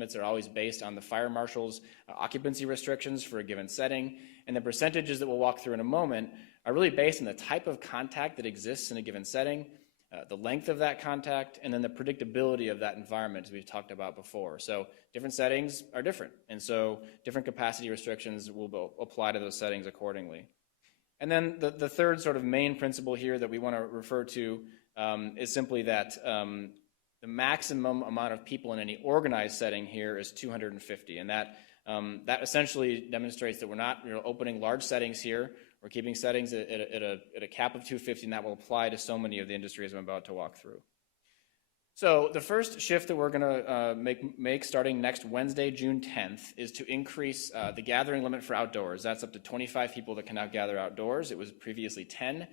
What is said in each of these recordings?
limits are always based on the fire marshal's occupancy restrictions for a given setting, and the percentages that we'll walk through in a moment are really based on the type of contact that exists in a given setting, the length of that contact, and then the predictability of that environment, as we've talked about before. So different settings are different, and so different capacity restrictions will apply to those settings accordingly. And then the third sort of main principle here that we want to refer to is simply that the maximum amount of people in any organized setting here is 250, and that essentially demonstrates that we're not opening large settings here. We're keeping settings at a cap of 250, and that will apply to so many of the industries I'm about to walk through. So the first shift that we're going to make starting next Wednesday, June 10th, is to increase the gathering limit for outdoors. That's up to 25 people that can now gather outdoors. It was previously 10.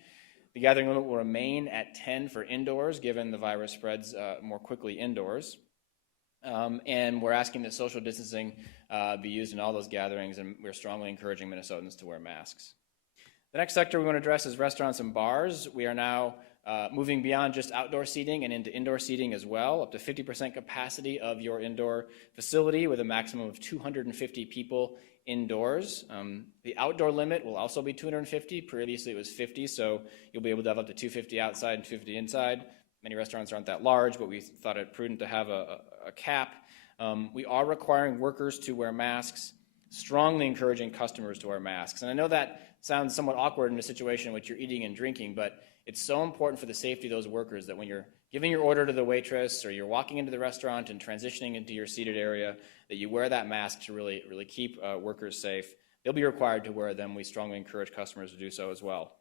The gathering limit will remain at 10 for indoors, given the virus spreads more quickly indoors. And we're asking that social distancing be used in all those gatherings, and we're strongly encouraging Minnesotans to wear masks. The next sector we want to address is restaurants and bars. We are now moving beyond just outdoor seating and into indoor seating as well, up to 50% capacity of your indoor facility with a maximum of 250 people indoors. The outdoor limit will also be 250. Previously it was 50, so you'll be able to have up to 250 outside and 250 inside. Many restaurants aren't that large, but we thought it prudent to have a cap. We are requiring workers to wear masks, strongly encouraging customers to wear masks. And I know that sounds somewhat awkward in a situation in which you're eating and drinking, but it's so important for the safety of those workers that when you're giving your order to the waitress or you're walking into the restaurant and transitioning into your seated area, that you wear that mask to really keep workers safe. They'll be required to wear them. We strongly encourage customers to do so as well.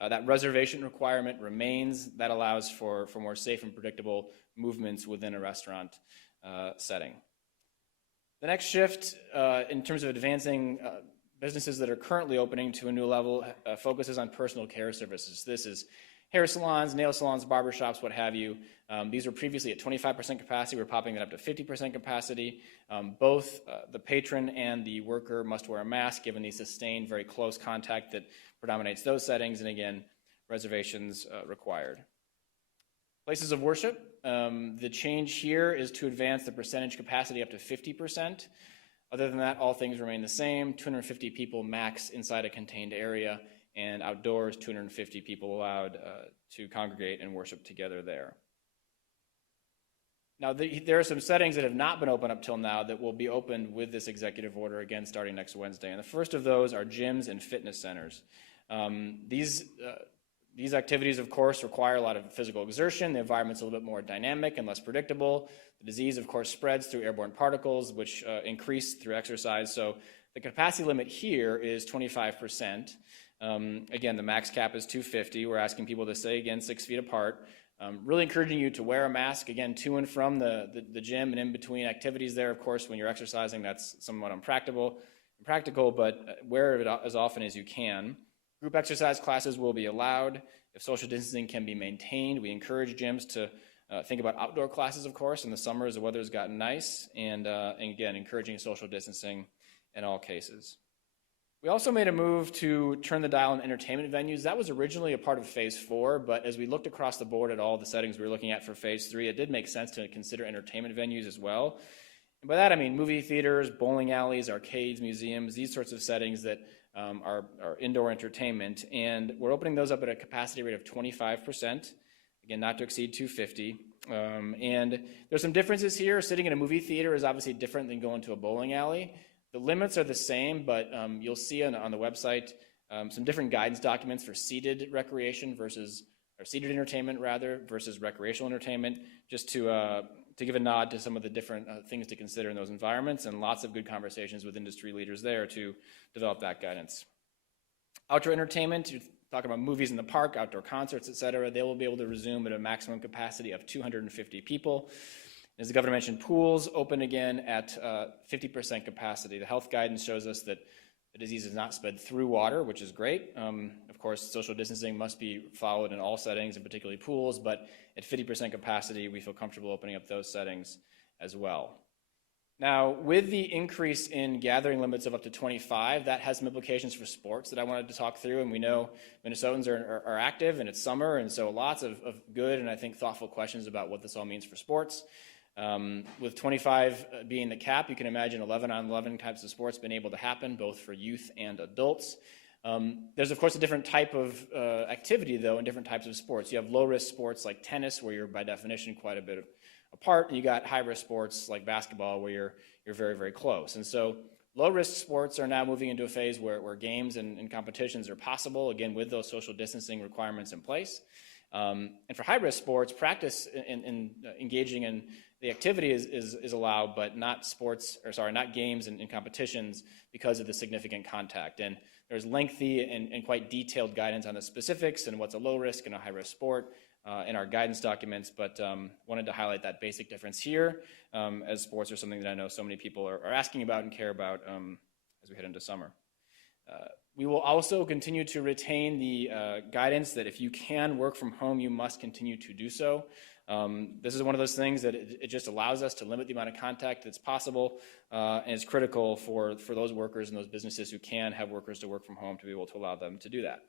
That reservation requirement remains. That allows for more safe and predictable movements within a restaurant setting. The next shift in terms of advancing businesses that are currently opening to a new level focuses on personal care services. This is hair salons, nail salons, barbershops, what have you. These were previously at 25% capacity. We're popping it up to 50% capacity. Both the patron and the worker must wear a mask given the sustained, very close contact that predominates those settings, and again, reservations required. Places of worship, the change here is to advance the percentage capacity up to 50%. Other than that, all things remain the same. 250 people max inside a contained area, and outdoors, 250 people allowed to congregate and worship together there. Now, there are some settings that have not been open up till now that will be opened with this executive order, again, starting next Wednesday. And the first of those are gyms and fitness centers. These activities, of course, require a lot of physical exertion. The environment's a little bit more dynamic and less predictable. The disease, of course, spreads through airborne particles, which increase through exercise. So the capacity limit here is 25%. Again, the max cap is 250. We're asking people to stay, again, 6 feet apart. Really encouraging you to wear a mask, again, to and from the gym and in between activities there. Of course, when you're exercising, that's somewhat impractical, but wear it as often as you can. Group exercise classes will be allowed if social distancing can be maintained. We encourage gyms to think about outdoor classes, of course, in the summer as the weather's gotten nice, and again, encouraging social distancing in all cases. We also made a move to turn the dial on entertainment venues. That was originally a part of Phase 4, but as we looked across the board at all the settings we were looking at for Phase 3, it did make sense to consider entertainment venues as well. And by that I mean movie theaters, bowling alleys, arcades, museums, these sorts of settings that are indoor entertainment. And we're opening those up at a capacity rate of 25%, again, not to exceed 250. And there's some differences here. Sitting in a movie theater is obviously different than going to a bowling alley. The limits are the same, but you'll see on the website some different guidance documents for seated recreation or seated entertainment rather, versus recreational entertainment, just to give a nod to some of the different things to consider in those environments, and lots of good conversations with industry leaders there to develop that guidance. Outdoor entertainment, you're talking about movies in the park, outdoor concerts, et cetera, they will be able to resume at a maximum capacity of 250 people. As the governor mentioned, pools open again at 50% capacity. The health guidance shows us that the disease is not spread through water, which is great. Of course, social distancing must be followed in all settings, and particularly pools, but at 50% capacity, we feel comfortable opening up those settings as well. Now, with the increase in gathering limits of up to 25, that has some implications for sports that I wanted to talk through, and we know Minnesotans are active, and it's summer, and so lots of good and I think thoughtful questions about what this all means for sports. With 25 being the cap, you can imagine 11-on-11 types of sports being able to happen, both for youth and adults. There's, of course, a different type of activity, though, in different types of sports. You have low-risk sports like tennis, where you're, by definition, quite a bit apart, and you got high-risk sports like basketball, where you're very, very close. And so low-risk sports are now moving into a phase where games and competitions are possible, again, with those social distancing requirements in place. And for high-risk sports, practice in engaging in the activity is allowed, but not games and competitions because of the significant contact. And there's lengthy and quite detailed guidance on the specifics and what's a low-risk and a high-risk sport in our guidance documents, but wanted to highlight that basic difference here, as sports are something that I know so many people are asking about and care about as we head into summer. We will also continue to retain the guidance that if you can work from home, you must continue to do so. This is one of those things that it just allows us to limit the amount of contact that's possible, and it's critical for those workers and those businesses who can have workers to work from home to be able to allow them to do that.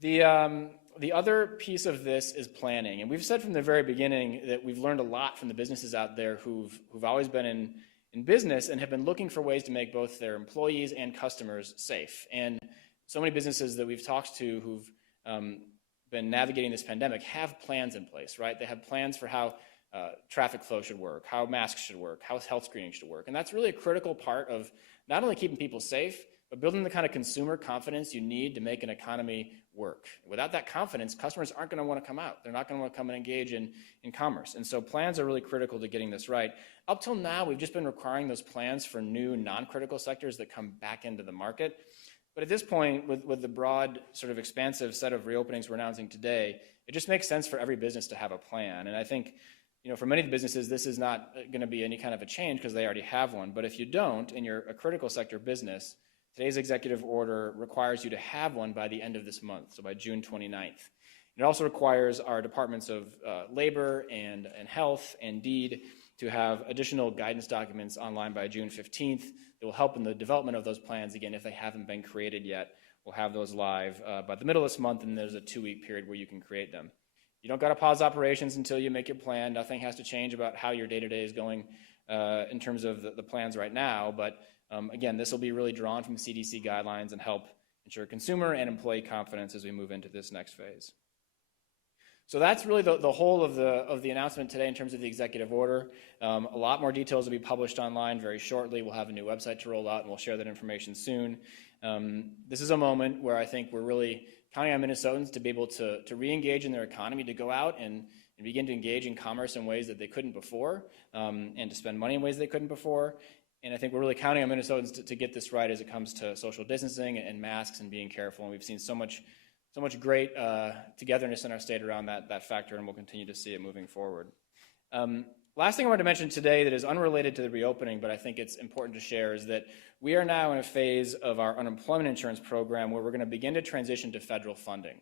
The other piece of this is planning, and we've said from the very beginning that we've learned a lot from the businesses out there who've always been in business and have been looking for ways to make both their employees and customers safe. And so many businesses that we've talked to who've been navigating this pandemic have plans in place, right? They have plans for how traffic flow should work, how masks should work, how health screening should work. And that's really a critical part of not only keeping people safe, but building the kind of consumer confidence you need to make an economy work. Without that confidence, customers aren't going to want to come out. They're not going to want to come and engage in commerce. And so plans are really critical to getting this right. Up till now, we've just been requiring those plans for new non-critical sectors that come back into the market. But at this point, with the broad, sort of expansive set of reopenings we're announcing today, it just makes sense for every business to have a plan. And I think, for many of the businesses, this is not going to be any kind of a change because they already have one. But if you don't, and you're a critical sector business, today's executive order requires you to have one by the end of this month, so by June 29th. It also requires our departments of labor and health and deed to have additional guidance documents online by June 15th that will help in the development of those plans. Again, if they haven't been created yet, we'll have those live by the middle of this month, and there's a 2-week period where you can create them. You don't got to pause operations until you make your plan. Nothing has to change about how your day-to-day is going in terms of the plans right now, but again, this will be really drawn from CDC guidelines and help ensure consumer and employee confidence as we move into this next phase. So that's really the whole of the announcement today in terms of the executive order. A lot more details will be published online very shortly. We'll have a new website to roll out, and we'll share that information soon. This is a moment where I think we're really counting on Minnesotans to be able to re-engage in their economy, to go out and begin to engage in commerce in ways that they couldn't before, and to spend money in ways they couldn't before. And I think we're really counting on Minnesotans to get this right as it comes to social distancing and masks and being careful. And we've seen so much great togetherness in our state around that factor, and we'll continue to see it moving forward. Last thing I wanted to mention today that is unrelated to the reopening, but I think it's important to share, is that we are now in a phase of our unemployment insurance program where we're going to begin to transition to federal funding.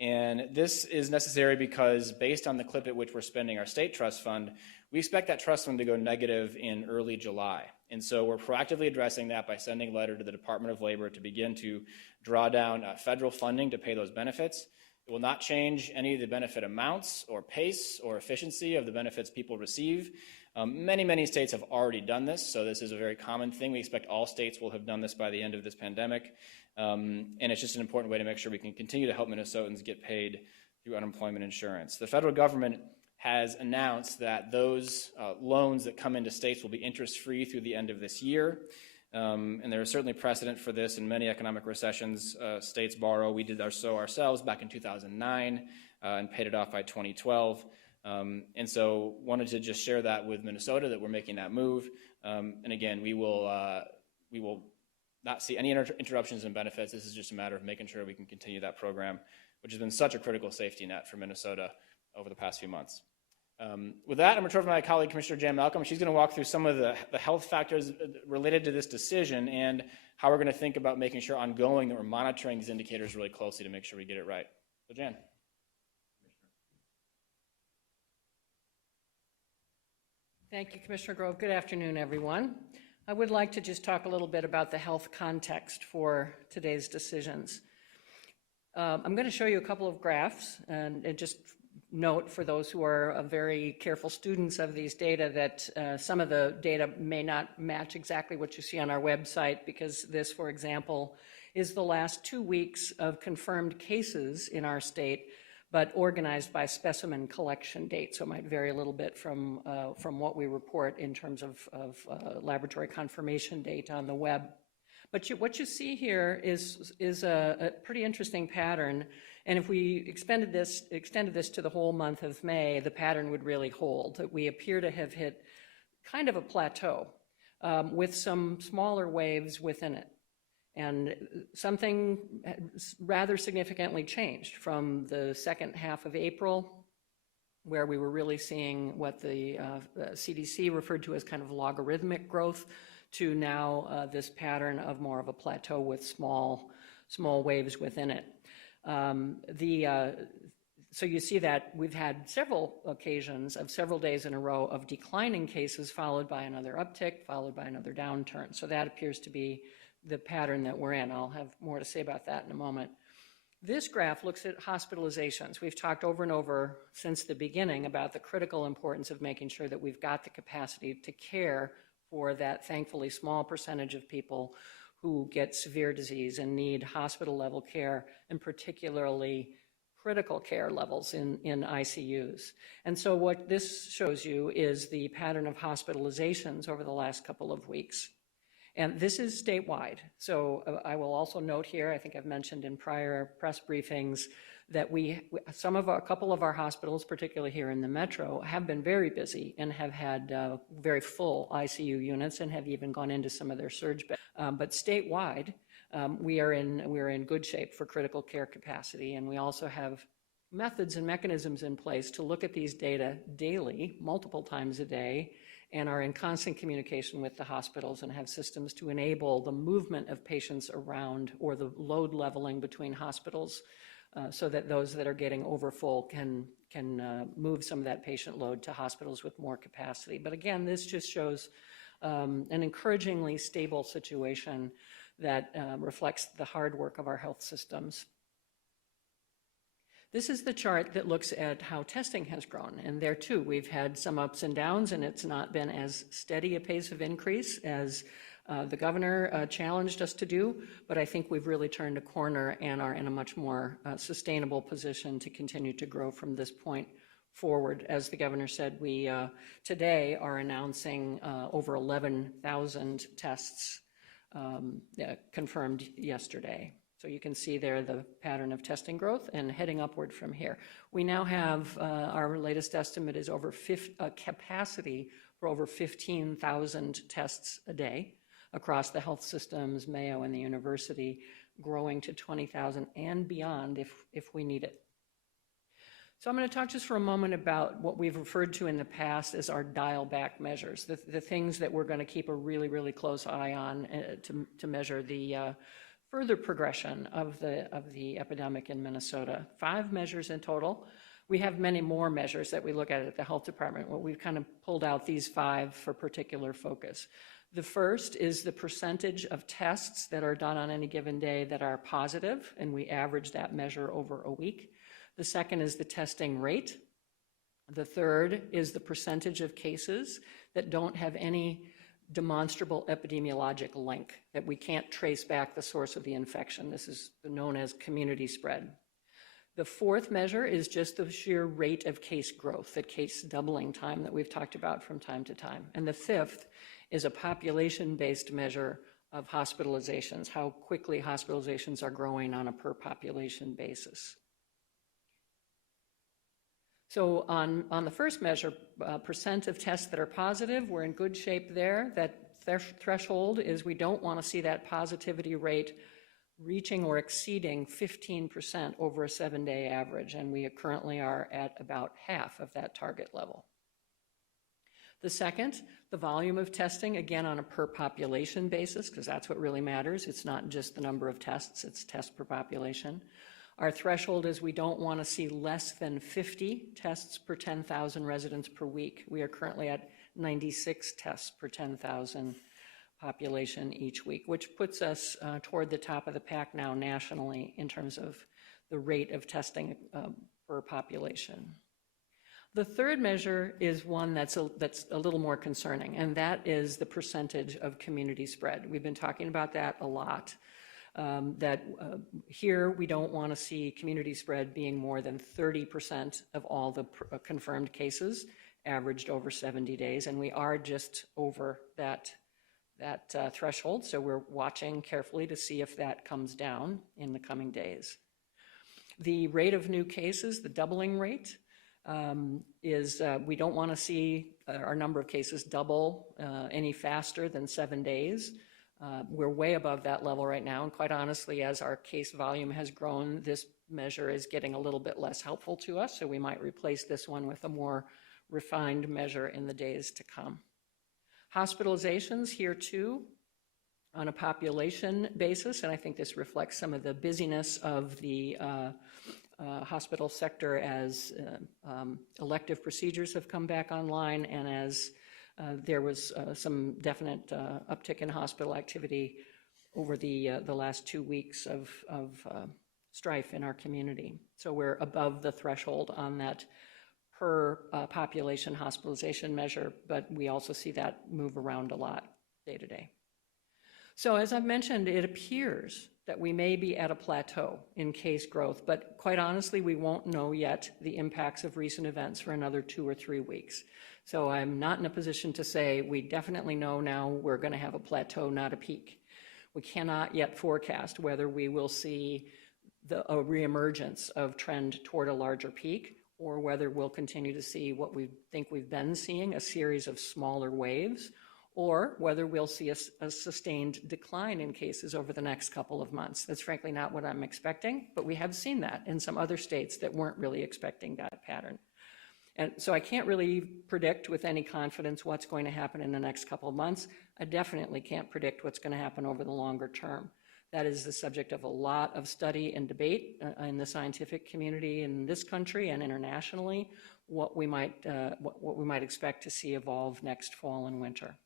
And this is necessary because based on the clip at which we're spending our state trust fund, we expect that trust fund to go negative in early July. And so we're proactively addressing that by sending a letter to the Department of Labor to begin to draw down federal funding to pay those benefits. It will not change any of the benefit amounts or pace or efficiency of the benefits people receive. Many states have already done this, so this is a very common thing. We expect all states will have done this by the end of this pandemic. And it's just an important way to make sure we can continue to help Minnesotans get paid through unemployment insurance. The federal government has announced that those loans that come into states will be interest-free through the end of this year. And there is certainly precedent for this in many economic recessions. States borrow. We did so ourselves back in 2009 and paid it off by 2012. And so wanted to just share that with Minnesota that we're making that move. And again, we will not see any interruptions in benefits. This is just a matter of making sure we can continue that program, which has been such a critical safety net for Minnesota over the past few months. With that, I'm going to turn to my colleague, Commissioner Jan Malcolm. She's going to walk through some of the health factors related to this decision and how we're going to think about making sure ongoing that we're monitoring these indicators really closely to make sure we get it right. So, Jan. Thank you, Commissioner Grove. Good afternoon, everyone. I would like to just talk a little bit about the health context for today's decisions. I'm going to show you a couple of graphs and just note for those who are very careful students of these data that some of the data may not match exactly what you see on our website, because this, for example, is the last 2 weeks of confirmed cases in our state, but organized by specimen collection date, so it might vary a little bit from what we report in terms of laboratory confirmation date on the web. But what you see here is a pretty interesting pattern, and if we extended this to the whole month of May, the pattern would really hold. That we appear to have hit kind of a plateau with some smaller waves within it. And something rather significantly changed from the second half of April, where we were really seeing what the CDC referred to as kind of logarithmic growth, to now this pattern of more of a plateau with small waves within it. So you see that we've had several occasions of several days in a row of declining cases, followed by another uptick, followed by another downturn. So that appears to be the pattern that we're in. I'll have more to say about that in a moment. This graph looks at hospitalizations. We've talked over and over since the beginning about the critical importance of making sure that we've got the capacity to care for that thankfully small percentage of people who get severe disease and need hospital-level care, and particularly critical care levels in ICUs. And so what this shows you is the pattern of hospitalizations over the last couple of weeks. And this is statewide. So I will also note here, I think I've mentioned in prior press briefings, that a couple of our hospitals, particularly here in the metro, have been very busy and have had very full ICU units and have even gone into some of their surge beds. But statewide, we're in good shape for critical care capacity, and we also have methods and mechanisms in place to look at these data daily, multiple times a day, and are in constant communication with the hospitals and have systems to enable the movement of patients around, or the load leveling between hospitals, so that those that are getting overfull can move some of that patient load to hospitals with more capacity. But again, this just shows an encouragingly stable situation that reflects the hard work of our health systems. This is the chart that looks at how testing has grown, and there too we've had some ups and downs, and it's not been as steady a pace of increase as the governor challenged us to do, but I think we've really turned a corner and are in a much more sustainable position to continue to grow from this point forward. As the governor said, we today are announcing over 11,000 tests confirmed yesterday. So you can see there the pattern of testing growth and heading upward from here. We now have, our latest estimate is capacity for over 15,000 tests a day across the health systems, Mayo and the university, growing to 20,000 and beyond if we need it. So I'm going to talk just for a moment about what we've referred to in the past as our dial-back measures, the things that we're going to keep a really, really close eye on to measure the further progression of the epidemic in Minnesota. 5 measures in total. We have many more measures that we look at the health department. Well, we've kind of pulled out these 5 for particular focus. The first is the percentage of tests that are done on any given day that are positive, and we average that measure over a week. The second is the testing rate. The third is the percentage of cases that don't have any demonstrable epidemiologic link, that we can't trace back the source of the infection. This is known as community spread. The fourth measure is just the sheer rate of case growth, that case doubling time that we've talked about from time to time. And the fifth is a population-based measure of hospitalizations, how quickly hospitalizations are growing on a per population basis. So on the first measure, percent of tests that are positive, we're in good shape there. That threshold is we don't want to see that positivity rate reaching or exceeding 15% over a 7-day average, and we currently are at about half of that target level. The second, the volume of testing, again on a per population basis, because that's what really matters. It's not just the number of tests, it's tests per population. Our threshold is we don't want to see less than 50 tests per 10,000 residents per week. We are currently at 96 tests per 10,000 population each week, which puts us toward the top of the pack now nationally in terms of the rate of testing per population. The third measure is one that's a little more concerning, and that is the percentage of community spread. We've been talking about that a lot. Here we don't want to see community spread being more than 30% of all the confirmed cases averaged over 70 days, and we are just over that threshold, so we're watching carefully to see if that comes down in the coming days. The rate of new cases, the doubling rate, we don't want to see our number of cases double any faster than 7 days. We're way above that level right now, and quite honestly, as our case volume has grown, this measure is getting a little bit less helpful to us, so we might replace this one with a more refined measure in the days to come. Hospitalizations here too, on a population basis, and I think this reflects some of the busyness of the hospital sector as elective procedures have come back online, and as there was some definite uptick in hospital activity over the last 2 weeks of strife in our community. So we're above the threshold on that per population hospitalization measure, but we also see that move around a lot day to day. So as I've mentioned, it appears that we may be at a plateau in case growth, but quite honestly, we won't know yet the impacts of recent events for another 2 or 3 weeks. So I'm not in a position to say we definitely know now we're going to have a plateau, not a peak. We cannot yet forecast whether we will see a reemergence of trend toward a larger peak, or whether we'll continue to see what we think we've been seeing, a series of smaller waves, or whether we'll see a sustained decline in cases over the next couple of months. That's frankly not what I'm expecting, but we have seen that in some other states that weren't really expecting that pattern. And so I can't really predict with any confidence what's going to happen in the next couple of months. I definitely can't predict what's going to happen over the longer term. That is the subject of a lot of study and debate in the scientific community in this country and internationally, what we might expect to see evolve next fall and winter.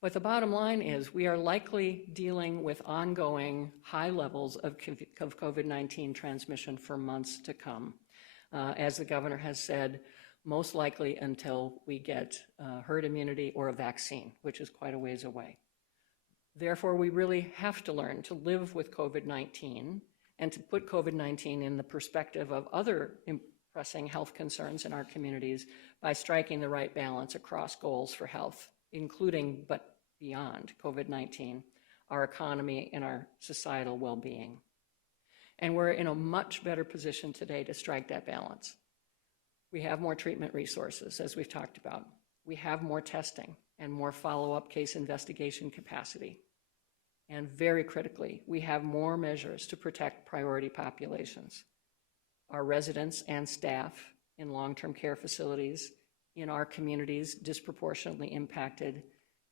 But the bottom line is we are likely dealing with ongoing high levels of COVID-19 transmission for months to come. As the governor has said, most likely until we get herd immunity or a vaccine, which is quite a ways away. Therefore, we really have to learn to live with COVID-19 and to put COVID-19 in the perspective of other pressing health concerns in our communities by striking the right balance across goals for health, including, but beyond COVID-19, our economy and our societal well-being. And we're in a much better position today to strike that balance. We have more treatment resources, as we've talked about. We have more testing and more follow-up case investigation capacity. And very critically, we have more measures to protect priority populations. Our residents and staff in long-term care facilities, in our communities disproportionately impacted,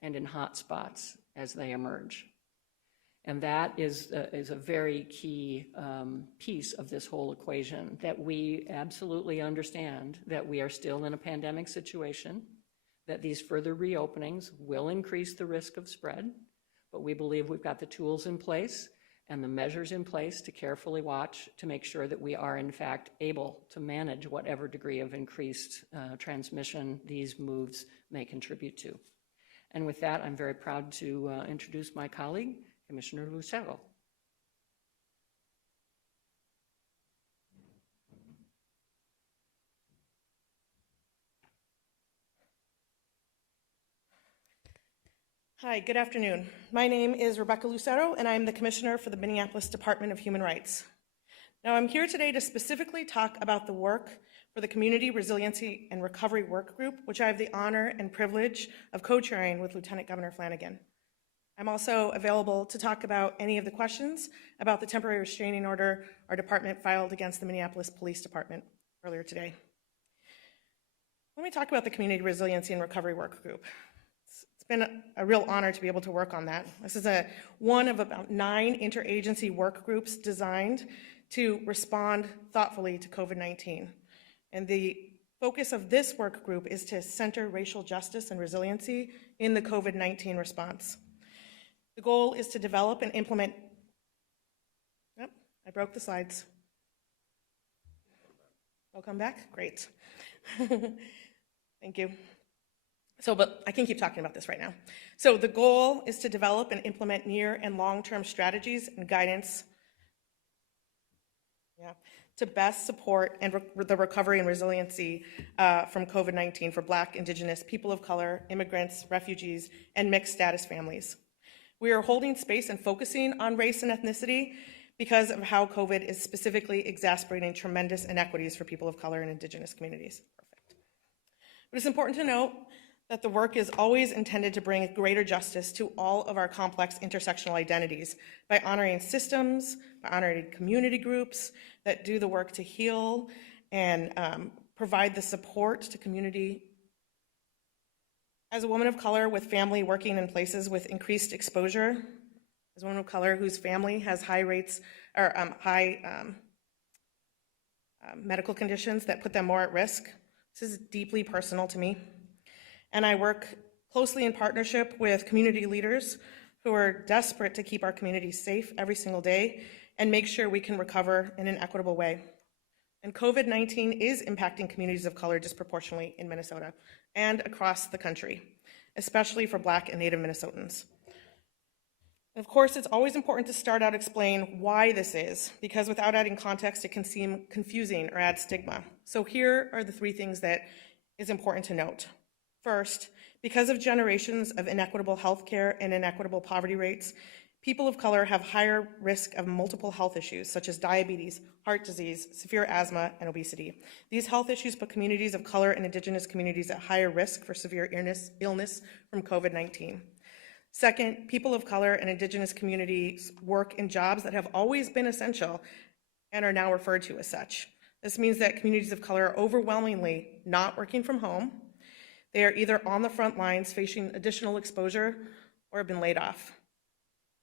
and in hot spots as they emerge. And that is a very key piece of this whole equation, that we absolutely understand that we are still in a pandemic situation, that these further reopenings will increase the risk of spread, but we believe we've got the tools in place and the measures in place to carefully watch to make sure that we are in fact able to manage whatever degree of increased transmission these moves may contribute to. And with that, I'm very proud to introduce my colleague, Commissioner Lucero. Hi, good afternoon. My name is Rebecca Lucero, and I'm the Commissioner for the Minneapolis Department of Human Rights. Now, I'm here today to specifically talk about the work for the Community Resiliency and Recovery Workgroup, which I have the honor and privilege of co-chairing with Lieutenant Governor Flanagan. I'm also available to talk about any of the questions about the temporary restraining order our department filed against the Minneapolis Police Department earlier today. Let me talk about the Community Resiliency and Recovery Workgroup. It's been a real honor to be able to work on that. This is one of about 9 interagency work groups designed to respond thoughtfully to COVID-19. And the focus of this work group is to center racial justice and resiliency in the COVID-19 response. The goal is to develop and implement, I broke the slides. I'll come back, great. Thank you. But I can keep talking about this right now. So the goal is to develop and implement near and long-term strategies and guidance to best support and the recovery and resiliency from COVID-19 for Black, Indigenous, people of color, immigrants, refugees, and mixed status families. We are holding space and focusing on race and ethnicity because of how COVID is specifically exacerbating tremendous inequities for people of color and Indigenous communities. Perfect. But it's important to note that the work is always intended to bring greater justice to all of our complex intersectional identities by honoring systems, by honoring community groups that do the work to heal and provide the support to community. As a woman of color with family working in places with increased exposure, as a woman of color whose family has high rates or high medical conditions that put them more at risk, this is deeply personal to me. And I work closely in partnership with community leaders who are desperate to keep our communities safe every single day and make sure we can recover in an equitable way. And COVID-19 is impacting communities of color disproportionately in Minnesota and across the country, especially for Black and Native Minnesotans. And of course, it's always important to start out explain why this is, because without adding context, it can seem confusing or add stigma. So here are the three things that is important to note. First, because of generations of inequitable healthcare and inequitable poverty rates, people of color have higher risk of multiple health issues such as diabetes, heart disease, severe asthma, and obesity. These health issues put communities of color and Indigenous communities at higher risk for severe illness from COVID-19. Second, people of color and Indigenous communities work in jobs that have always been essential and are now referred to as such. This means that communities of color are overwhelmingly not working from home. They are either on the front lines facing additional exposure or have been laid off.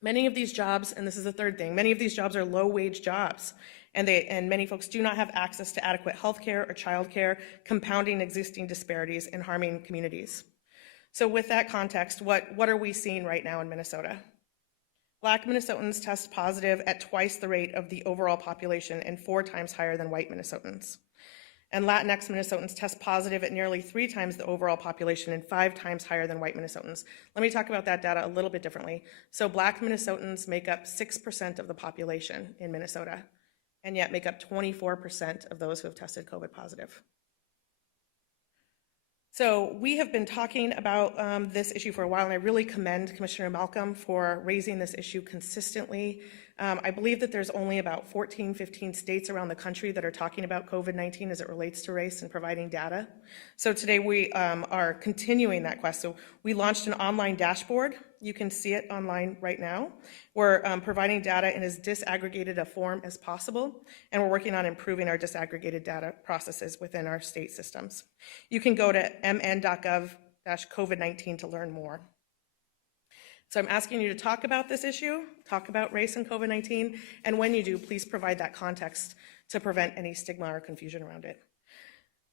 Many of these jobs, and this is the third thing, many of these jobs are low-wage jobs, and many folks do not have access to adequate health care or child care, compounding existing disparities and harming communities. So with that context, what are we seeing right now in Minnesota? Black Minnesotans test positive at twice the rate of the overall population and 4 times higher than white Minnesotans. And Latinx Minnesotans test positive at nearly 3 times the overall population and 5 times higher than white Minnesotans. Let me talk about that data a little bit differently. So Black Minnesotans make up 6% of the population in Minnesota, and yet make up 24% of those who have tested COVID positive. So we have been talking about this issue for a while, and I really commend Commissioner Malcolm for raising this issue consistently. I believe that there's only about 14, 15 states around the country that are talking about COVID-19 as it relates to race and providing data. So today we are continuing that quest. So we launched an online dashboard. You can see it online right now. We're providing data in as disaggregated a form as possible, and we're working on improving our disaggregated data processes within our state systems. You can go to mn.gov/COVID-19 to learn more. So I'm asking you to talk about this issue, talk about race and COVID-19, and when you do, please provide that context to prevent any stigma or confusion around it.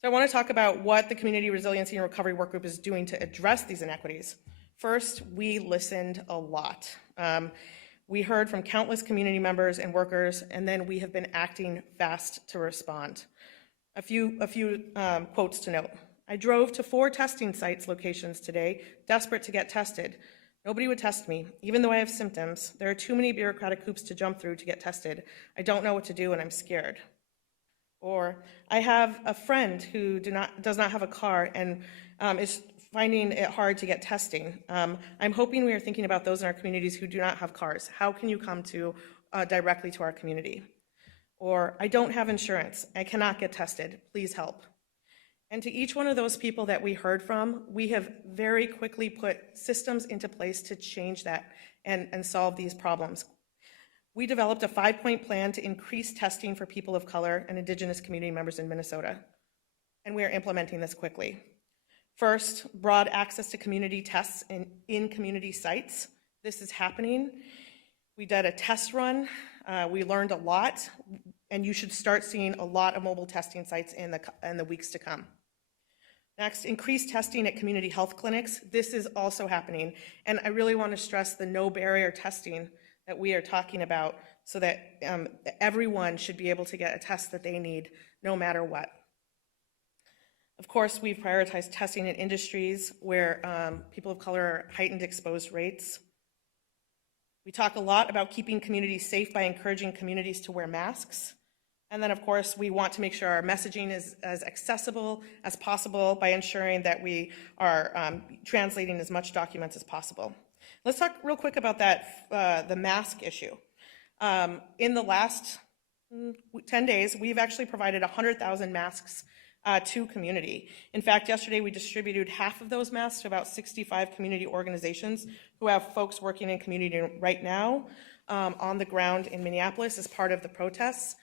So I want to talk about what the Community Resiliency and Recovery Workgroup is doing to address these inequities. First, we listened a lot. We heard from countless community members and workers, and then we have been acting fast to respond. A few quotes to note. I drove to 4 testing sites locations today, desperate to get tested. Nobody would test me, even though I have symptoms. There are too many bureaucratic hoops to jump through to get tested. I don't know what to do and I'm scared. Or I have a friend who does not have a car and is finding it hard to get testing. I'm hoping we are thinking about those in our communities who do not have cars. How can you come to directly to our community? Or I don't have insurance. I cannot get tested. Please help. And to each one of those people that we heard from, we have very quickly put systems into place to change that and solve these problems. We developed a 5-point plan to increase testing for people of color and Indigenous community members in Minnesota, and we are implementing this quickly. First, broad access to community tests in community sites. This is happening. We did a test run. We learned a lot, and you should start seeing a lot of mobile testing sites in the weeks to come. Next, increased testing at community health clinics. This is also happening, and I really want to stress the no barrier testing that we are talking about so that everyone should be able to get a test that they need no matter what. Of course, we've prioritized testing in industries where people of color are heightened exposed rates. We talk a lot about keeping communities safe by encouraging communities to wear masks. And then, of course, we want to make sure our messaging is as accessible as possible by ensuring that we are translating as much documents as possible. Let's talk real quick about that, the mask issue. In the last 10 days, we've actually provided 100,000 masks to community. In fact, yesterday we distributed half of those masks to about 65 community organizations who have folks working in community right now on the ground in Minneapolis as part of the protests,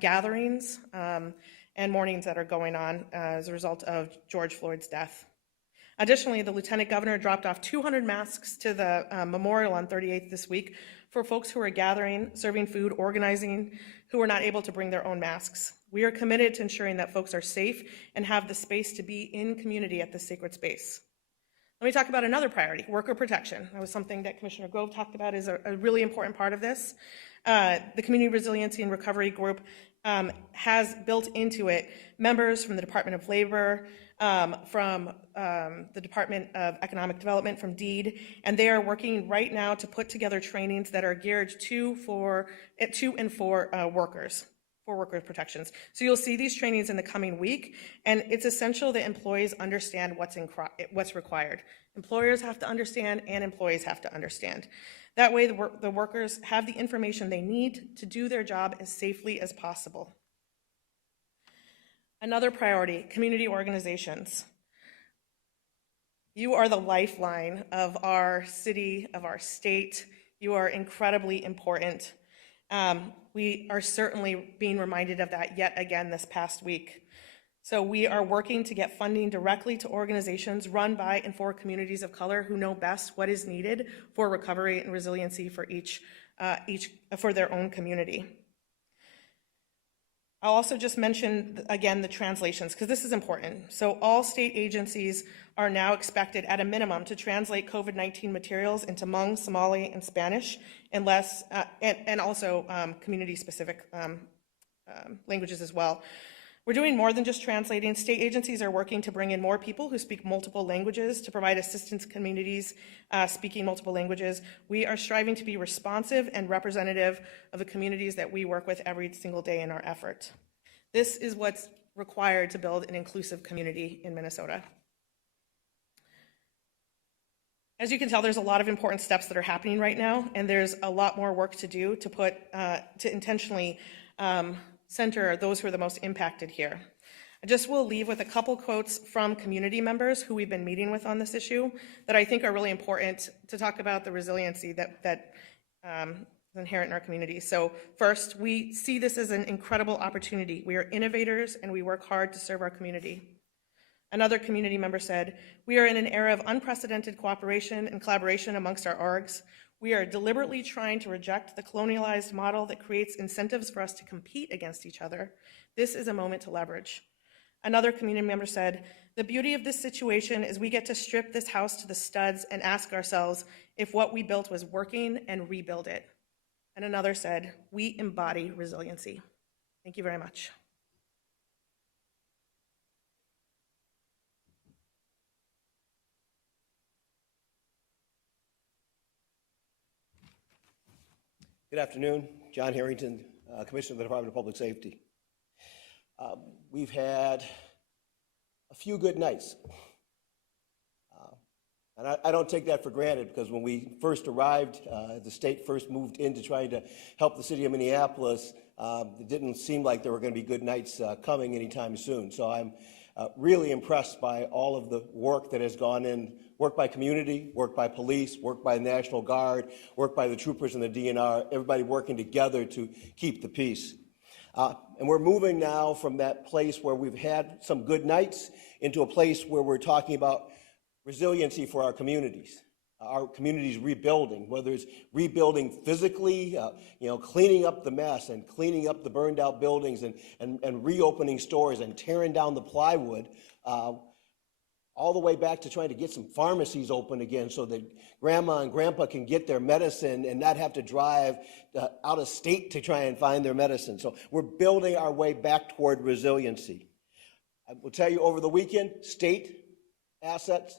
gatherings, and mournings that are going on as a result of George Floyd's death. Additionally, the Lieutenant Governor dropped off 200 masks to the memorial on 38th this week for folks who are gathering, serving food, organizing, who are not able to bring their own masks. We are committed to ensuring that folks are safe and have the space to be in community at this sacred space. Let me talk about another priority, worker protection. That was something that Commissioner Grove talked about is a really important part of this. The Community Resiliency and Recovery Group has built into it members from the Department of Labor, from the Department of Economic Development, from DEED, and they are working right now to put together trainings that are geared to and for workers, for worker protections. So you'll see these trainings in the coming week, and it's essential that employees understand what's required. Employers have to understand, and employees have to understand. That way, the workers have the information they need to do their job as safely as possible. Another priority, community organizations. You are the lifeline of our city, of our state. You are incredibly important. We are certainly being reminded of that yet again this past week. So we are working to get funding directly to organizations run by and for communities of color who know best what is needed for recovery and resiliency for for their own community. I'll also just mention again the translations, because this is important. So all state agencies are now expected at a minimum to translate COVID-19 materials into Hmong, Somali, and Spanish, unless and also community-specific languages as well. We're doing more than just translating. State agencies are working to bring in more people who speak multiple languages to provide assistance to communities speaking multiple languages. We are striving to be responsive and representative of the communities that we work with every single day in our effort. This is what's required to build an inclusive community in Minnesota. As you can tell, there's a lot of important steps that are happening right now, and there's a lot more work to do to intentionally center those who are the most impacted here. I just will leave with a couple quotes from community members who we've been meeting with on this issue that I think are really important to talk about the resiliency that is inherent in our community. So first, we see this as an incredible opportunity. We are innovators and we work hard to serve our community. Another community member said, "We are in an era of unprecedented cooperation and collaboration amongst our orgs. We are deliberately trying to reject the colonialized model that creates incentives for us to compete against each other. This is a moment to leverage." Another community member said, "The beauty of this situation is we get to strip this house to the studs and ask ourselves if what we built was working and rebuild it." And another said, "We embody resiliency." Thank you very much. Good afternoon. John Harrington, Commissioner of the Department of Public Safety. We've had a few good nights. And I don't take that for granted, because when we first arrived, the state first moved into trying to help the city of Minneapolis, it didn't seem like there were going to be good nights coming anytime soon. So I'm really impressed by all of the work that has gone in, work by community, work by police, work by the National Guard, work by the troopers and the DNR, everybody working together to keep the peace. And we're moving now from that place where we've had some good nights into a place where we're talking about resiliency for our communities rebuilding, whether it's rebuilding physically, cleaning up the mess and cleaning up the burned out buildings and reopening stores and tearing down the plywood, all the way back to trying to get some pharmacies open again so that grandma and grandpa can get their medicine and not have to drive out of state to try and find their medicine. So we're building our way back toward resiliency. I will tell you, over the weekend, state assets,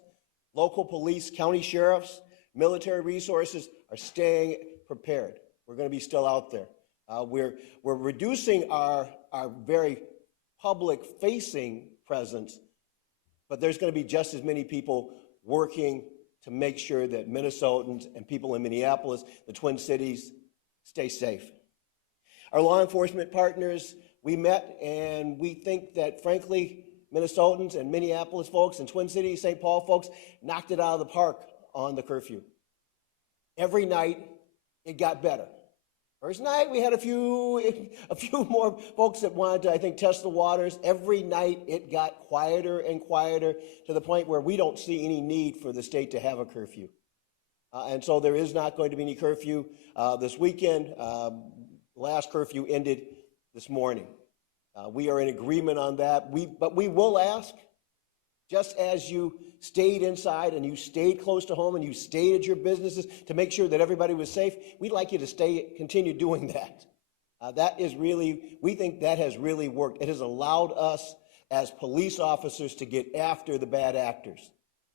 local police, county sheriffs, military resources are staying prepared. We're going to be still out there. We're reducing our very public-facing presence, but there's going to be just as many people working to make sure that Minnesotans and people in Minneapolis, the Twin Cities, stay safe. Our law enforcement partners, we met, and we think that, frankly, Minnesotans and Minneapolis folks and Twin Cities, St. Paul folks knocked it out of the park on the curfew. Every night, it got better. First night, we had a few more folks that wanted to, I think, test the waters. Every night, it got quieter and quieter to the point where we don't see any need for the state to have a curfew. And so there is not going to be any curfew this weekend. Last curfew ended this morning. We are in agreement on that. But we will ask, just as you stayed inside and you stayed close to home and you stayed at your businesses to make sure that everybody was safe, we'd like you to continue doing that. We think that has really worked. It has allowed us as police officers to get after the bad actors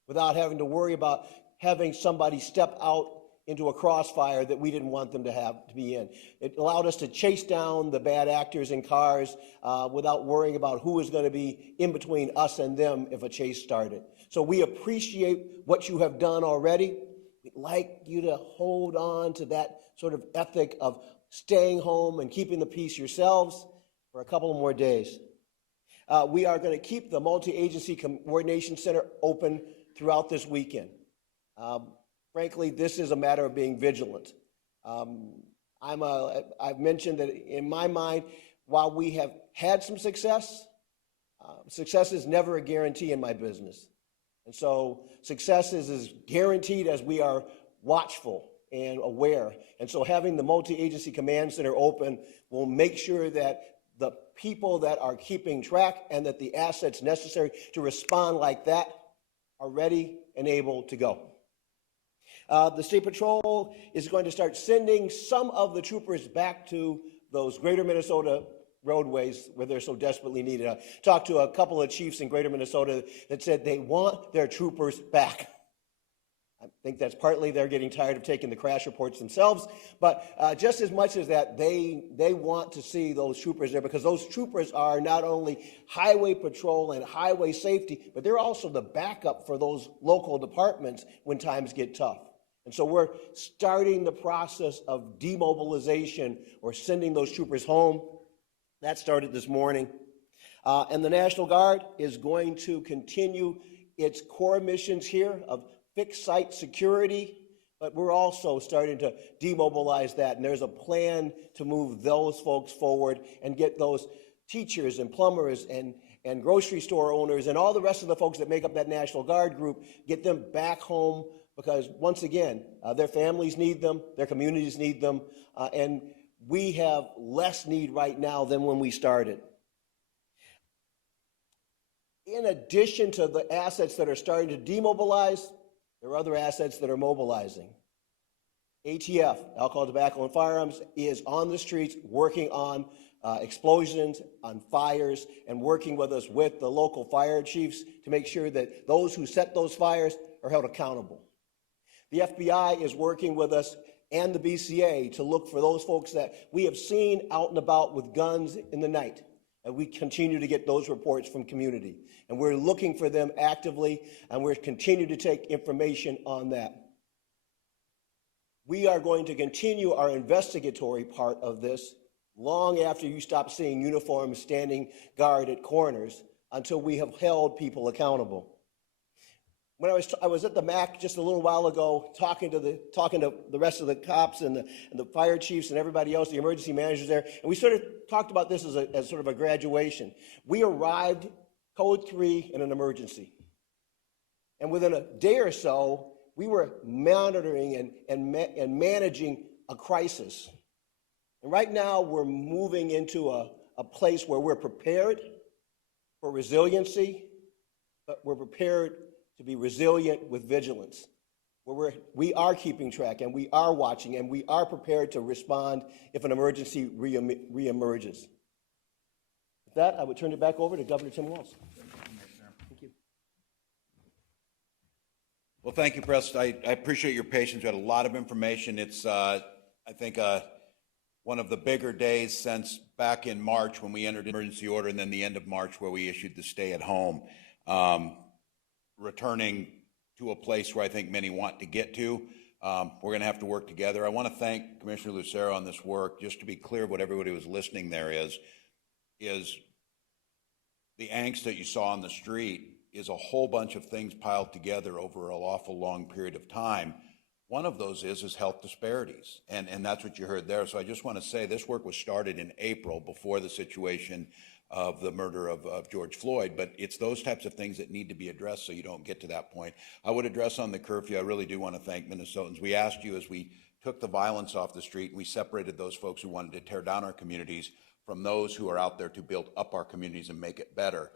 without having to worry about having somebody step out into a crossfire that we didn't want them to be in. It allowed us to chase down the bad actors in cars without worrying about who was going to be in between us and them if a chase started. So we appreciate what you have done already. We'd like you to hold on to that sort of ethic of staying home and keeping the peace yourselves for a couple more days. We are going to keep the Multi-Agency Coordination Center open throughout this weekend. Frankly, this is a matter of being vigilant. I've mentioned that in my mind, while we have had some success, success is never a guarantee in my business. And so success is as guaranteed as we are watchful and aware. And so having the Multi-Agency Command Center open will make sure that the people that are keeping track and that the assets necessary to respond like that are ready and able to go. The State Patrol is going to start sending some of the troopers back to those greater Minnesota roadways where they're so desperately needed. I talked to a couple of chiefs in greater Minnesota that said they want their troopers back. I think that's partly they're getting tired of taking the crash reports themselves, but just as much as that, they want to see those troopers there because those troopers are not only highway patrol and highway safety, but they're also the backup for those local departments when times get tough. And so we're starting the process of demobilization or sending those troopers home. That started this morning. And the National Guard is going to continue its core missions here of fixed site security, but we're also starting to demobilize that. And there's a plan to move those folks forward and get those teachers and plumbers and grocery store owners and all the rest of the folks that make up that National Guard group, get them back home because, once again, their families need them, their communities need them, and we have less need right now than when we started. In addition to the assets that are starting to demobilize, there are other assets that are mobilizing. ATF, Alcohol, Tobacco, and Firearms, is on the streets working on explosions, on fires, and working with us with the local fire chiefs to make sure that those who set those fires are held accountable. The FBI is working with us and the BCA to look for those folks that we have seen out and about with guns in the night. And we continue to get those reports from community. And we're looking for them actively, and we're continuing to take information on that. We are going to continue our investigatory part of this long after you stop seeing uniforms standing guard at corners until we have held people accountable. When I was at the MAC just a little while ago, talking to the rest of the cops and the fire chiefs and everybody else, the emergency managers there, and we sort of talked about this as sort of a graduation. We arrived code 3 in an emergency, and within a day or so, we were monitoring and managing a crisis. And right now, we're moving into a place where we're prepared for resiliency, but we're prepared to be resilient with vigilance, where we are keeping track and we are watching and we are prepared to respond if an emergency reemerges. that, I would turn it back over to Governor Tim Walz. Thank you. Well, thank you, Preston. I appreciate your patience. We had a lot of information. It's, I think, one of the bigger days since back in March when we entered emergency order, and then the end of March where we issued the stay at home. Returning to a place where I think many want to get to. We're going to have to work together. I want to thank Commissioner Lucero on this work. Just to be clear, what everybody was listening there is the angst that you saw on the street is a whole bunch of things piled together over an awful long period of time. One of those is health disparities, and that's what you heard there. So I just want to say this work was started in April before the situation of the murder of George Floyd, but it's those types of things that need to be addressed so you don't get to that point. I would address on the curfew, I really do want to thank Minnesotans. We asked you as we took the violence off the street, and we separated those folks who wanted to tear down our communities from those who are out there to build up our communities and make it better.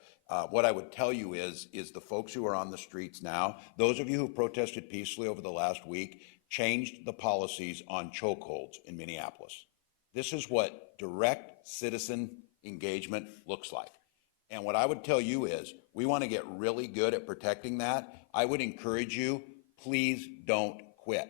What I would tell you is the folks who are on the streets now, those of you who protested peacefully over the last week, changed the policies on chokeholds in Minneapolis. This is what direct citizen engagement looks like. And what I would tell you is we want to get really good at protecting that. I would encourage you, please don't quit.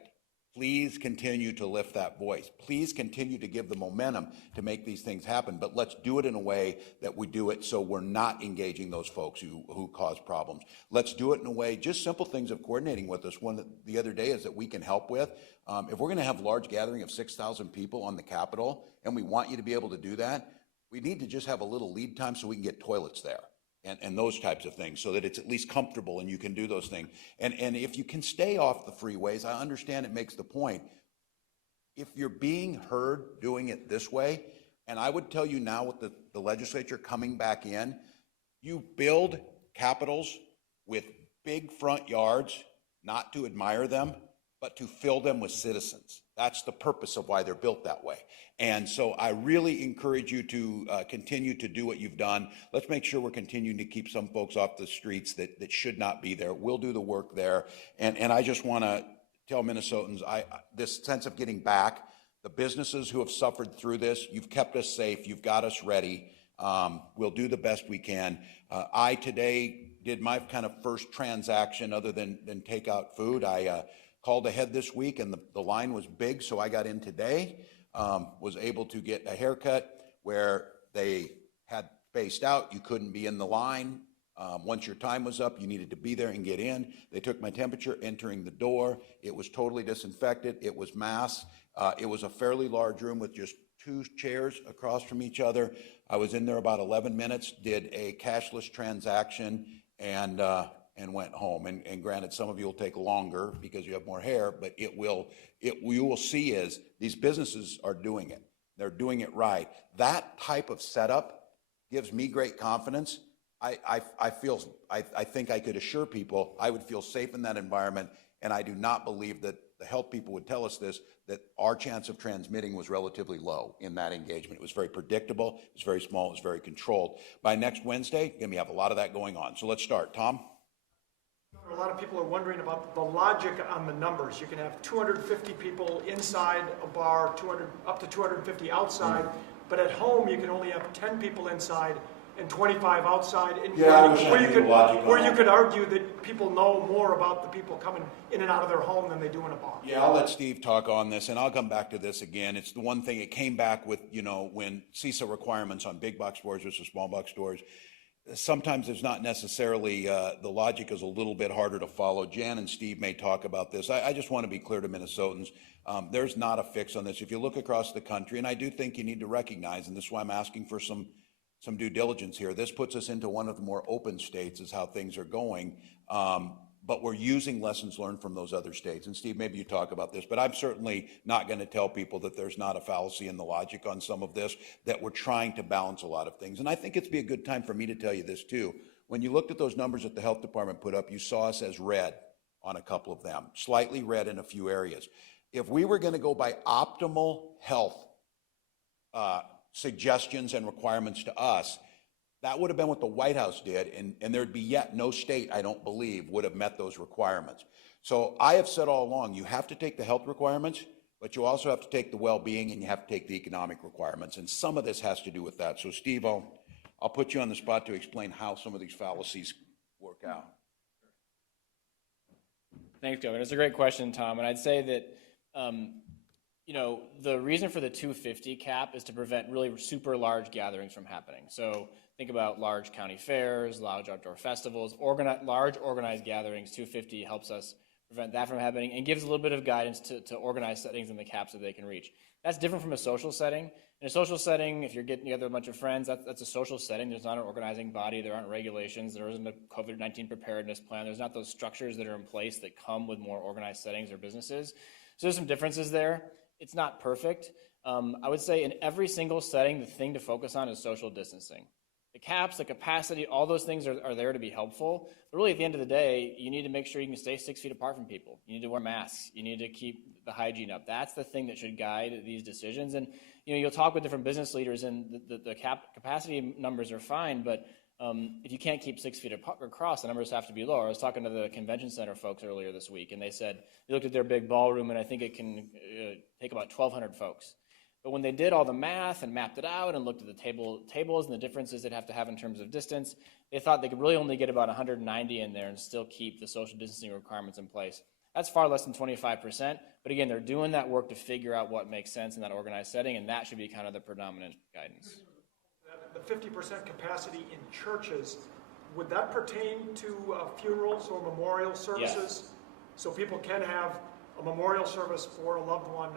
Please continue to lift that voice. Please continue to give the momentum to make these things happen, but let's do it in a way that we do it so we're not engaging those folks who cause problems. Let's do it in a way, just simple things of coordinating with us. One the other day is that we can help with. If we're going to have a large gathering of 6,000 people on the Capitol, and we want you to be able to do that, we need to just have a little lead time so we can get toilets there. And those types of things, so that it's at least comfortable and you can do those things. And if you can stay off the freeways, I understand it makes the point. If you're being heard doing it this way, and I would tell you now with the legislature coming back in, you build capitals with big front yards, not to admire them, but to fill them with citizens. That's the purpose of why they're built that way. And so I really encourage you to continue to do what you've done. Let's make sure we're continuing to keep some folks off the streets that should not be there. We'll do the work there. And I just want to tell Minnesotans, this sense of getting back, the businesses who have suffered through this, you've kept us safe, you've got us ready. We'll do the best we can. I today did my kind of first transaction other than take out food. I called ahead this week, and the line was big, so I got in today, was able to get a haircut where they had spaced out. You couldn't be in the line. Once your time was up, you needed to be there and get in. They took my temperature entering the door. It was totally disinfected. It was masked. It was a fairly large room with just 2 chairs across from each other. I was in there about 11 minutes, did a cashless transaction, and went home. And granted, some of you will take longer because you have more hair, but you will see is these businesses are doing it. They're doing it right. That type of setup gives me great confidence. I think I could assure people I would feel safe in that environment, and I do not believe that the health people would tell us this, that our chance of transmitting was relatively low in that engagement. It was very predictable, it was very small, it was very controlled. By next Wednesday, we have a lot of that going on. So let's start. Tom? A lot of people are wondering about the logic on the numbers. You can have 250 people inside a bar, up to 250 outside, but at home you can only have 10 people inside and 25 outside. And where you could argue that people know more about the people coming in and out of their home than they do in a bar. Yeah, I'll let Steve talk on this, and I'll come back to this again. It's the one thing it came back with, when CISA requirements on big box stores versus small box stores. Sometimes it's not necessarily, the logic is a little bit harder to follow. Jan and Steve may talk about this. I just want to be clear to Minnesotans, there's not a fix on this. If you look across the country, and I do think you need to recognize, and this is why I'm asking for some due diligence here, this puts us into one of the more open states is how things are going. But we're using lessons learned from those other states. And Steve, maybe you talk about this, but I'm certainly not going to tell people that there's not a fallacy in the logic on some of this, that we're trying to balance a lot of things. And I think it'd be a good time for me to tell you this too. When you looked at those numbers that the health department put up, you saw us as red on a couple of them, slightly red in a few areas. If we were going to go by optimal health suggestions and requirements to us, that would have been what the White House did, and there'd be yet no state, I don't believe, would have met those requirements. So I have said all along, you have to take the health requirements, but you also have to take the well-being, and you have to take the economic requirements, and some of this has to do with that. So Steve, I'll I'll put you on the spot to explain how some of these fallacies work out. Thanks, Governor. It's a great question, Tom. And I'd say that, the reason for the 250 cap is to prevent really super large gatherings from happening. So think about large county fairs, large outdoor festivals, large organized gatherings. 250 helps us prevent that from happening and gives a little bit of guidance to organized settings and the caps that they can reach. That's different from a social setting. In a social setting, if you're getting together with a bunch of friends, that's a social setting. There's not an organizing body. There aren't regulations. There isn't a COVID-19 preparedness plan. There's not those structures that are in place that come with more organized settings or businesses. So there's some differences there. It's not perfect. I would say in every single setting, the thing to focus on is social distancing. The caps, the capacity, all those things are there to be helpful. But really, at the end of the day, you need to make sure you can stay 6 feet apart from people. You need to wear masks. You need to keep the hygiene up. That's the thing that should guide these decisions. And you'll talk with different business leaders, and the capacity numbers are fine, but if you can't keep 6 feet across, the numbers have to be lower. I was talking to the convention center folks earlier this week, and they said they looked at their big ballroom, and I think it can take about 1,200 folks. But when they did all the math and mapped it out and looked at the tables and the differences they'd have to have in terms of distance, they thought they could really only get about 190 in there and still keep the social distancing requirements in place. That's far less than 25%. But again, they're doing that work to figure out what makes sense in that organized setting, and that should be kind of the predominant guidance. The 50% capacity in churches, would that pertain to funerals or memorial services? Yes. So people can have a memorial service for a loved one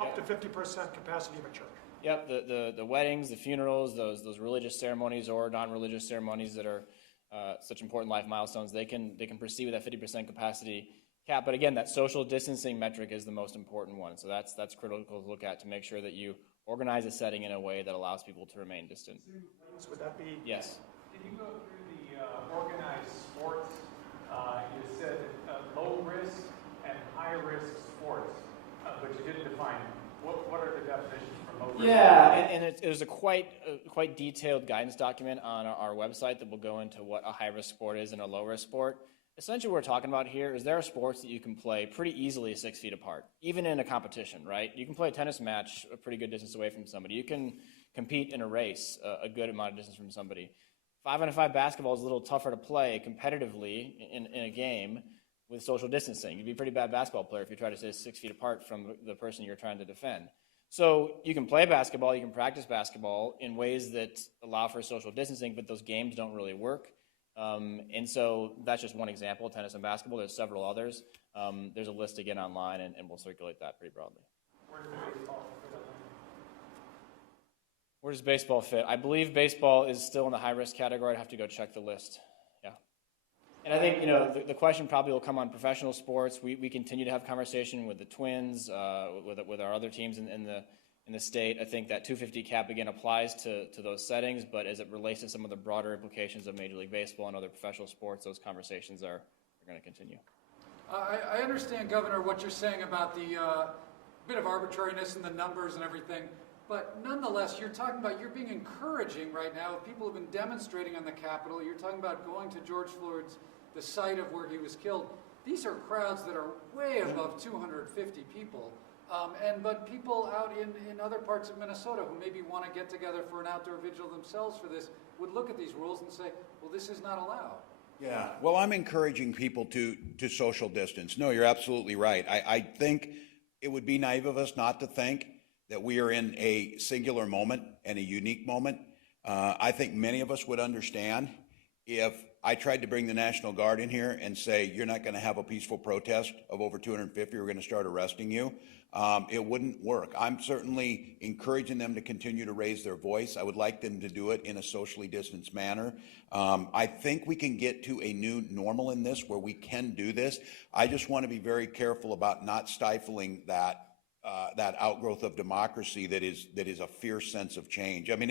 up to 50% capacity of a church? Yep, the weddings, the funerals, those religious ceremonies or non-religious ceremonies that are such important life milestones, they can proceed with that 50% capacity cap. But again, that social distancing metric is the most important one. So that's critical to look at to make sure that you organize a setting in a way that allows people to remain distant. Would that be? Yes. Did you go through the organized sports? You said low risk and high risk sports, but you didn't define what are the definitions for low risk? Yeah, and there's a quite detailed guidance document on our website that will go into what a high risk sport is and a low risk sport. Essentially, what we're talking about here is there are sports that you can play pretty easily 6 feet apart, even in a competition, right? You can play a tennis match a pretty good distance away from somebody. You can compete in a race a good amount of distance from somebody. 5-on-5 basketball is a little tougher to play competitively in a game with social distancing. You'd be a pretty bad basketball player if you try to stay 6 feet apart from the person you're trying to defend. So you can play basketball, you can practice basketball in ways that allow for social distancing, but those games don't really work. And so that's just one example, tennis and basketball. There's several others. There's a list again online, and we'll circulate that pretty broadly. Where does baseball fit? I believe baseball is still in the high-risk category. I'd have to go check the list. Yeah. And I think, the question probably will come on professional sports. We continue to have conversation with the Twins, with our other teams in the state. I think that 250 cap, again, applies to those settings, but as it relates to some of the broader implications of Major League Baseball and other professional sports, those conversations are going to continue. I understand, Governor, what you're saying about the bit of arbitrariness in the numbers and everything, but nonetheless, you're being encouraging right now. People have been demonstrating on the Capitol. You're talking about going to George Floyd's, the site of where he was killed. These are crowds that are way above 250 people. But people out in other parts of Minnesota who maybe want to get together for an outdoor vigil themselves for this would look at these rules and say, well, this is not allowed. Yeah, well, I'm encouraging people to social distance. No, you're absolutely right. I think it would be naive of us not to think that we are in a singular moment and a unique moment. I think many of us would understand if I tried to bring the National Guard in here and say, you're not going to have a peaceful protest of over 250, we're going to start arresting you. It wouldn't work. I'm certainly encouraging them to continue to raise their voice. I would like them to do it in a socially distanced manner. I think we can get to a new normal in this where we can do this. I just want to be very careful about not stifling that outgrowth of democracy that is a fierce sense of change. I mean,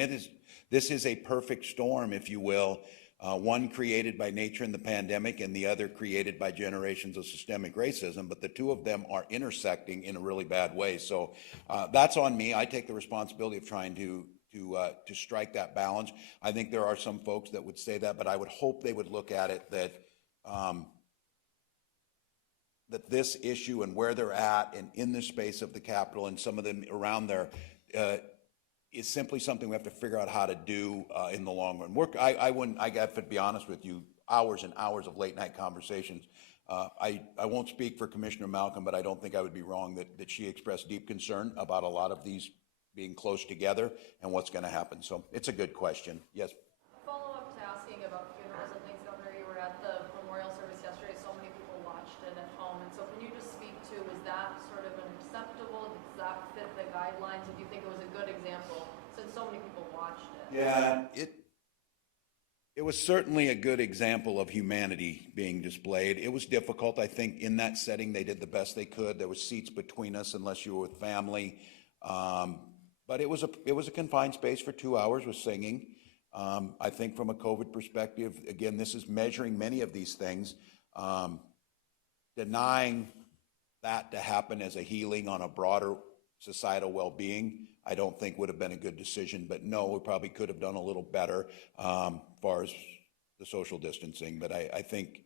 this is a perfect storm, if you will. One created by nature in the pandemic and the other created by generations of systemic racism, but the two of them are intersecting in a really bad way. So that's on me. I take the responsibility of trying to strike that balance. I think there are some folks that would say that, but I would hope they would look at it that this issue and where they're at and in the space of the Capitol and some of them around there, is simply something we have to figure out how to do in the long run. I have to be honest with you, hours and hours of late night conversations. I won't speak for Commissioner Malcolm, but I don't think I would be wrong that she expressed deep concern about a lot of these being close together and what's going to happen. So it's a good question. Yes. Follow-up to asking about funerals and things, Governor, you were at the memorial service yesterday, so many people watched it at home, and so can you just speak to, is that sort of acceptable? Does that fit the guidelines? Do you think it was a good example since so many people watched it? Yeah, it was certainly a good example of humanity being displayed. It was difficult. I think in that setting they did the best they could. There was seats between us unless you were with family. But it was a confined space for 2 hours with singing. I think from a COVID perspective, again, this is measuring many of these things. Denying that to happen as a healing on a broader societal well-being, I don't think would have been a good decision. But no, we probably could have done a little better as far as the social distancing. But I think,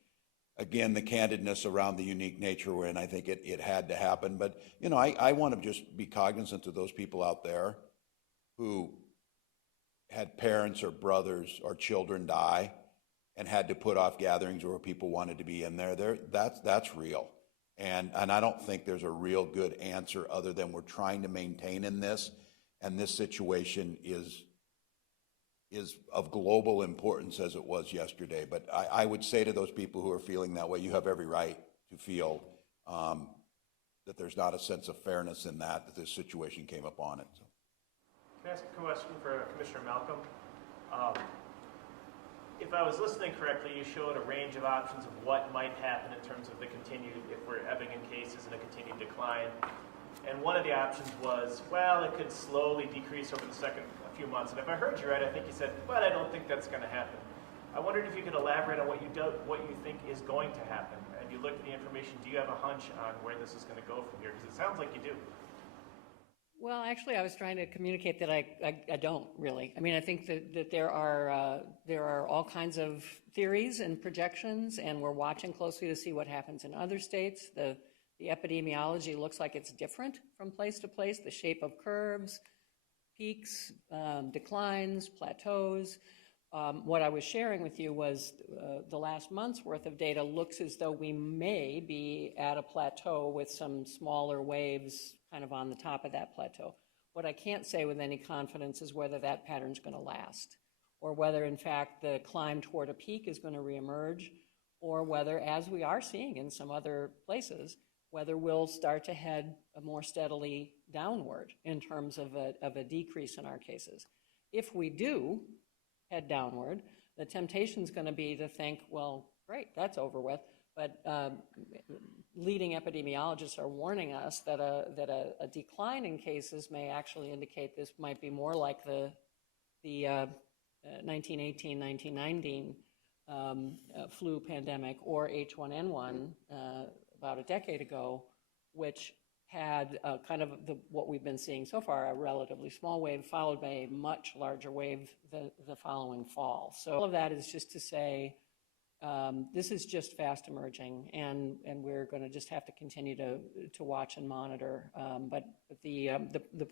again, the candidness around the unique nature we're in, I think it had to happen. But, you know, I want to just be cognizant of those people out there who had parents or brothers or children die and had to put off gatherings where people wanted to be in there. That's real. And I don't think there's a real good answer other than we're trying to maintain in this. And this situation is of global importance as it was yesterday. But I would say to those people who are feeling that way, you have every right to feel that there's not a sense of fairness in that this situation came upon it. So. Can I ask a question for Commissioner Malcolm? If I was listening correctly, you showed a range of options of what might happen in terms of the continued, if we're ebbing in cases and a continued decline. And one of the options was, well, it could slowly decrease over the a few months. And if I heard you right, I think you said, but I don't think that's going to happen. I wondered if you could elaborate on what you think is going to happen. Have you looked at the information? Do you have a hunch on where this is going to go from here? Because it sounds like you do. Well, actually, I was trying to communicate that I don't really. I mean, I think that there are all kinds of theories and projections, and we're watching closely to see what happens in other states. The epidemiology looks like it's different from place to place. The shape of curves, peaks, declines, plateaus. What I was sharing with you was the last month's worth of data looks as though we may be at a plateau with some smaller waves kind of on the top of that plateau. What I can't say with any confidence is whether that pattern's going to last, or whether, in fact, the climb toward a peak is going to reemerge, or whether, as we are seeing in some other places, whether we'll start to head more steadily downward in terms of a decrease in our cases. If we do head downward, the temptation is going to be to think, well, great, that's over with. But leading epidemiologists are warning us that a decline in cases may actually indicate this might be more like the 1918, 1919 flu pandemic or H1N1 about a decade ago, which had kind of what we've been seeing so far, a relatively small wave followed by a much larger wave the following fall. So all of that is just to say, this is just fast emerging, and we're going to just have to continue to watch and monitor. But the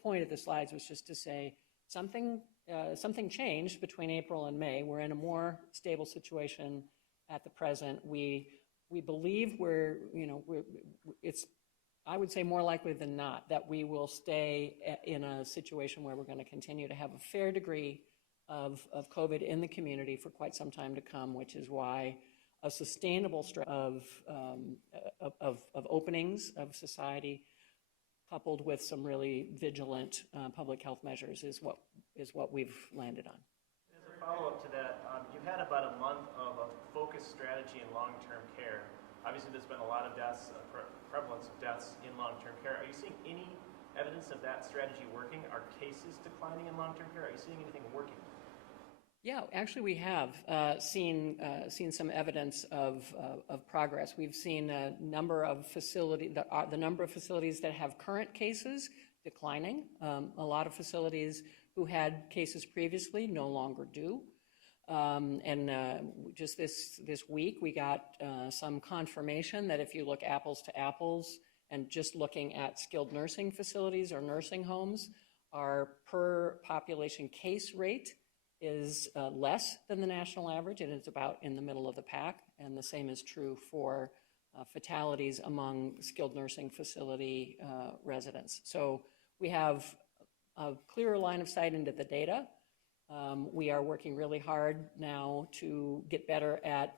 point of the slides was just to say something changed between April and May. We're in a more stable situation at the present. We believe it's, I would say, more likely than not that we will stay in a situation where we're going to continue to have a fair degree of COVID in the community for quite some time to come, which is why a sustainable of openings of society, coupled with some really vigilant public health measures, is what we've landed on. As a follow-up to that, you've had about a month of a focused strategy in long-term care. Obviously, there's been a lot of deaths, prevalence of deaths in long-term care. Are you seeing any evidence of that strategy working? Are cases declining in long-term care? Are you seeing anything working? Yeah, actually, we have seen some evidence of progress. We've seen a number of the number of facilities that have current cases declining. A lot of facilities who had cases previously no longer do. And just this week, we got some confirmation that if you look apples to apples and just looking at skilled nursing facilities or nursing homes, Our per population case rate is less than the national average, and it's about in the middle of the pack. And the same is true for fatalities among skilled nursing facility residents. So we have a clearer line of sight into the data. We are working really hard now to get better at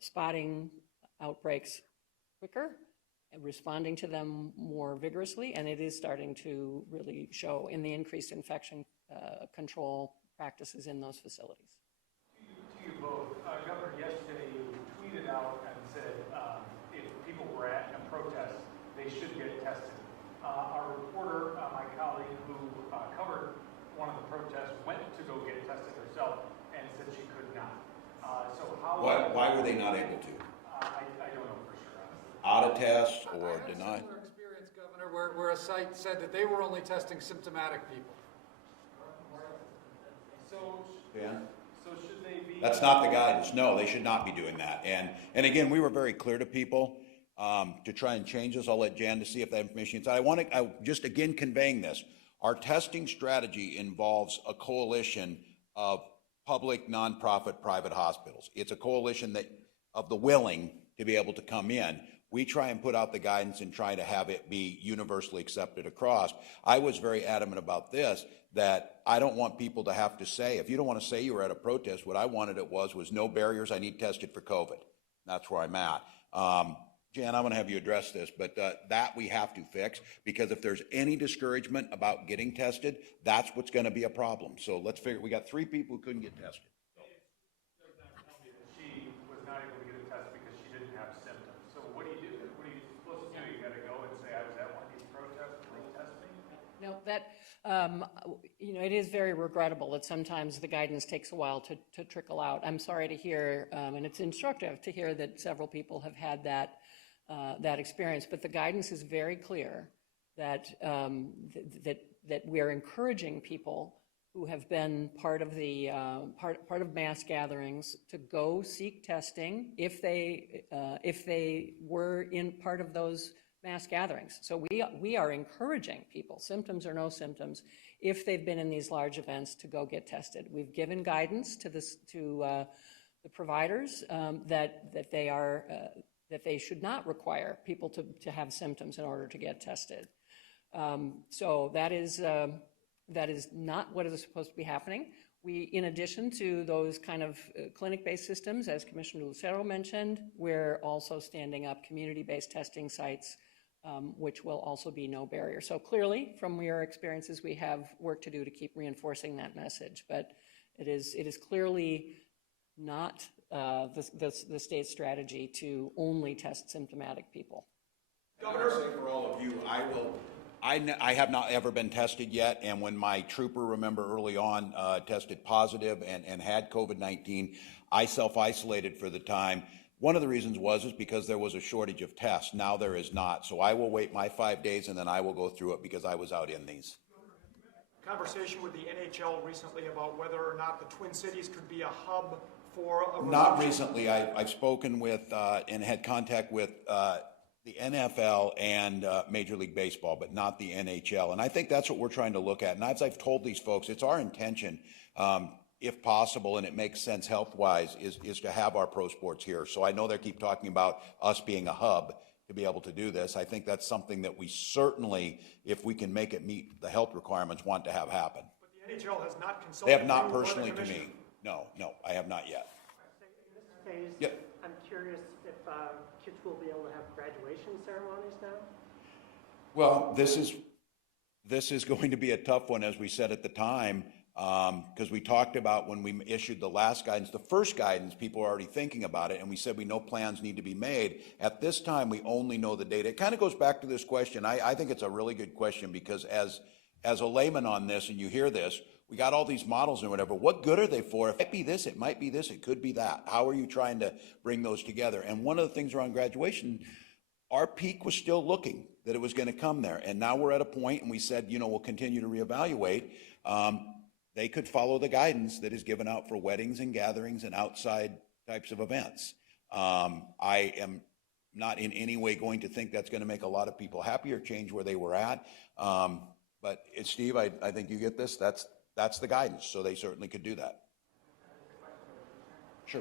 spotting outbreaks quicker and responding to them more vigorously, and it is starting to really show in the increased infection control practices in those facilities. To you both, Governor, yesterday you tweeted out and said if people were at a protest, they should get tested. Our reporter, my colleague who covered one of the protests, went to go get tested herself and said she could not. So how? Why were they not able to? I don't know for sure. Honestly. Out of test or I had denied? a similar experience, Governor, where a site said that they were only testing symptomatic people. So should they be? That's not the guidance. No, they should not be doing that. And again, we were very clear to people to try and change this. I'll let Jan to see if that information is. I just again conveying this. Our testing strategy involves a coalition of public, nonprofit, private hospitals. It's a coalition of the willing to be able to come in. We try and put out the guidance and try to have it be universally accepted across. I was very adamant about this, that I don't want people to have to say, if you don't want to say you were at a protest, what I wanted was no barriers, I need tested for COVID. That's where I'm at. Jan, I'm going to have you address this, but that we have to fix, because if there's any discouragement about getting tested, that's what's going to be a problem. So let's figure, we got 3 people who couldn't get tested. She was not able to get a test because she didn't have symptoms. So what do you do? What are you supposed to do? You got to go and say, I was at one of these protests, please test me? No, that, it is very regrettable that sometimes the guidance takes a while to trickle out. I'm sorry to hear, and it's instructive to hear that several people have had that experience, but the guidance is very clear that that we are encouraging people who have been part of the part of mass gatherings to go seek testing if they were in part of those mass gatherings. So we are encouraging people, symptoms or no symptoms, if they've been in these large events, to go get tested. We've given guidance to the providers that they should not require people to have symptoms in order to get tested. So that is not what is supposed to be happening. We, in addition to those kind of clinic-based systems, as Commissioner Lucero mentioned, we're also standing up community-based testing sites, which will also be no barrier. So clearly, from your experiences, we have work to do to keep reinforcing that message. But it is clearly not the state's strategy to only test symptomatic people. Governor, for all of you, I have not ever been tested yet, and when my trooper, remember early on, tested positive and had COVID-19, I self-isolated for the time. One of the reasons is because there was a shortage of tests. Now there is not. So I will wait my 5 days, and then I will go through it because I was out in these. Conversation with the NHL recently about whether or not the Twin Cities could be a hub for a Not recently. I've spoken with and had contact with the NFL and Major League Baseball, but not the NHL. And I think that's what we're trying to look at. And as I've told these folks, it's our intention, if possible, and it makes sense health-wise, is to have our pro sports here. So I know they keep talking about us being a hub to be able to do this. I think that's something that we certainly, if we can make it meet the health requirements, want to have happen. But the NHL has not consulted. They have not you or the personally to commission. me. No, I have not yet. In this case, Yep. I'm curious if kids will be able to have graduation ceremonies now? Well, this is going to be a tough one, as we said at the time, because we talked about when we issued the last guidance, the first guidance, people were already thinking about it, and we said we know plans need to be made. At this time, we only know the data. It kind of goes back to this question. I think it's a really good question, because as a layman on this, and you hear this, we got all these models and whatever. What good are they for? If it might be this, it might be this, it could be that. How are you trying to bring those together? And one of the things around graduation, our peak was still looking that it was going to come there. And now we're at a point, and we said, we'll continue to reevaluate. They could follow the guidance that is given out for weddings and gatherings and outside types of events. I am not in any way going to think that's going to make a lot of people happy or change where they were at. But Steve, I think you get this. That's the guidance, so they certainly could do that. Sure.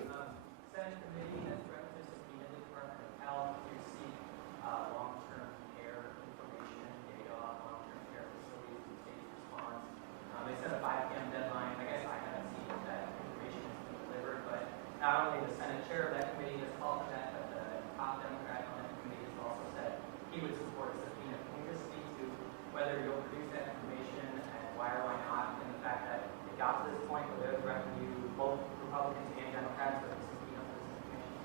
Senate committee has directed the Department of Health to seek long-term care information, data on long-term care facilities and state response. They set a 5 p.m. deadline. I guess I haven't seen if that information has been delivered, but not only the Senate chair of that committee has called for that, but the top Democrat on that committee has also said he would support a subpoena. Can you just speak to whether you'll produce that information and why or why not, and the fact that it got to this point where they're threatening you, both Republicans and Democrats, with a subpoena for this information?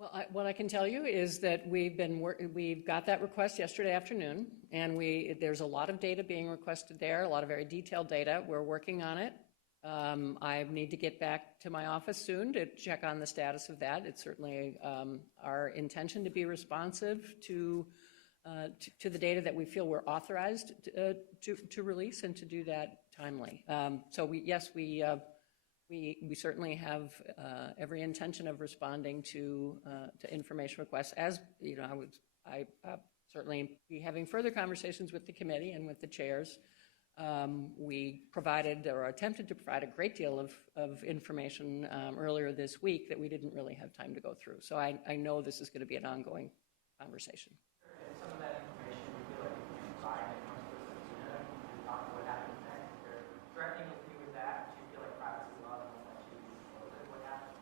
Well, what I can tell you is that we've got that request yesterday afternoon, and there's a lot of data being requested there, a lot of very detailed data. We're working on it. I need to get back to my office soon to check on the status of that. It's certainly our intention to be responsive to the data that we feel we're authorized to release, and to do that timely. So we certainly have every intention of responding to information requests. As you know, I certainly be having further conversations with the committee and with the chairs. We provided or attempted to provide a great deal of information earlier this week that we didn't really have time to go through. So I know this is going to be an ongoing conversation. And some of that information we feel like we can provide when it comes to a subpoena. We talk about what happens next. If they're threatening with you with that, do you feel like privacy law doesn't let you disclose it? What happens?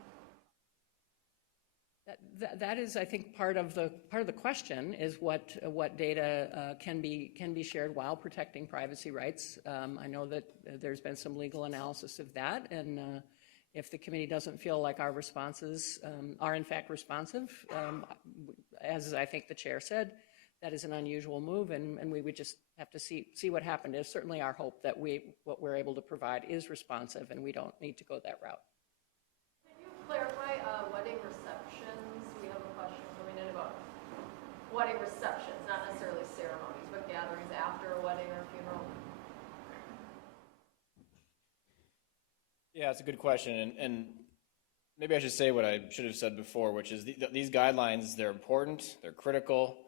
That is, I think, part of the question is what data can be shared while protecting privacy rights. I know that there's been some legal analysis of that, and if the committee doesn't feel like our responses are in fact responsive, as I think the chair said, that is an unusual move, and we would just have to see what happened. It's certainly our hope that what we're able to provide is responsive, and we don't need to go that route. Can you clarify wedding receptions? We have a question coming in about wedding receptions, not necessarily ceremonies, but gatherings after a wedding or funeral. Yeah, it's a good question, and maybe I should say what I should have said before, which is these guidelines, they're important, they're critical,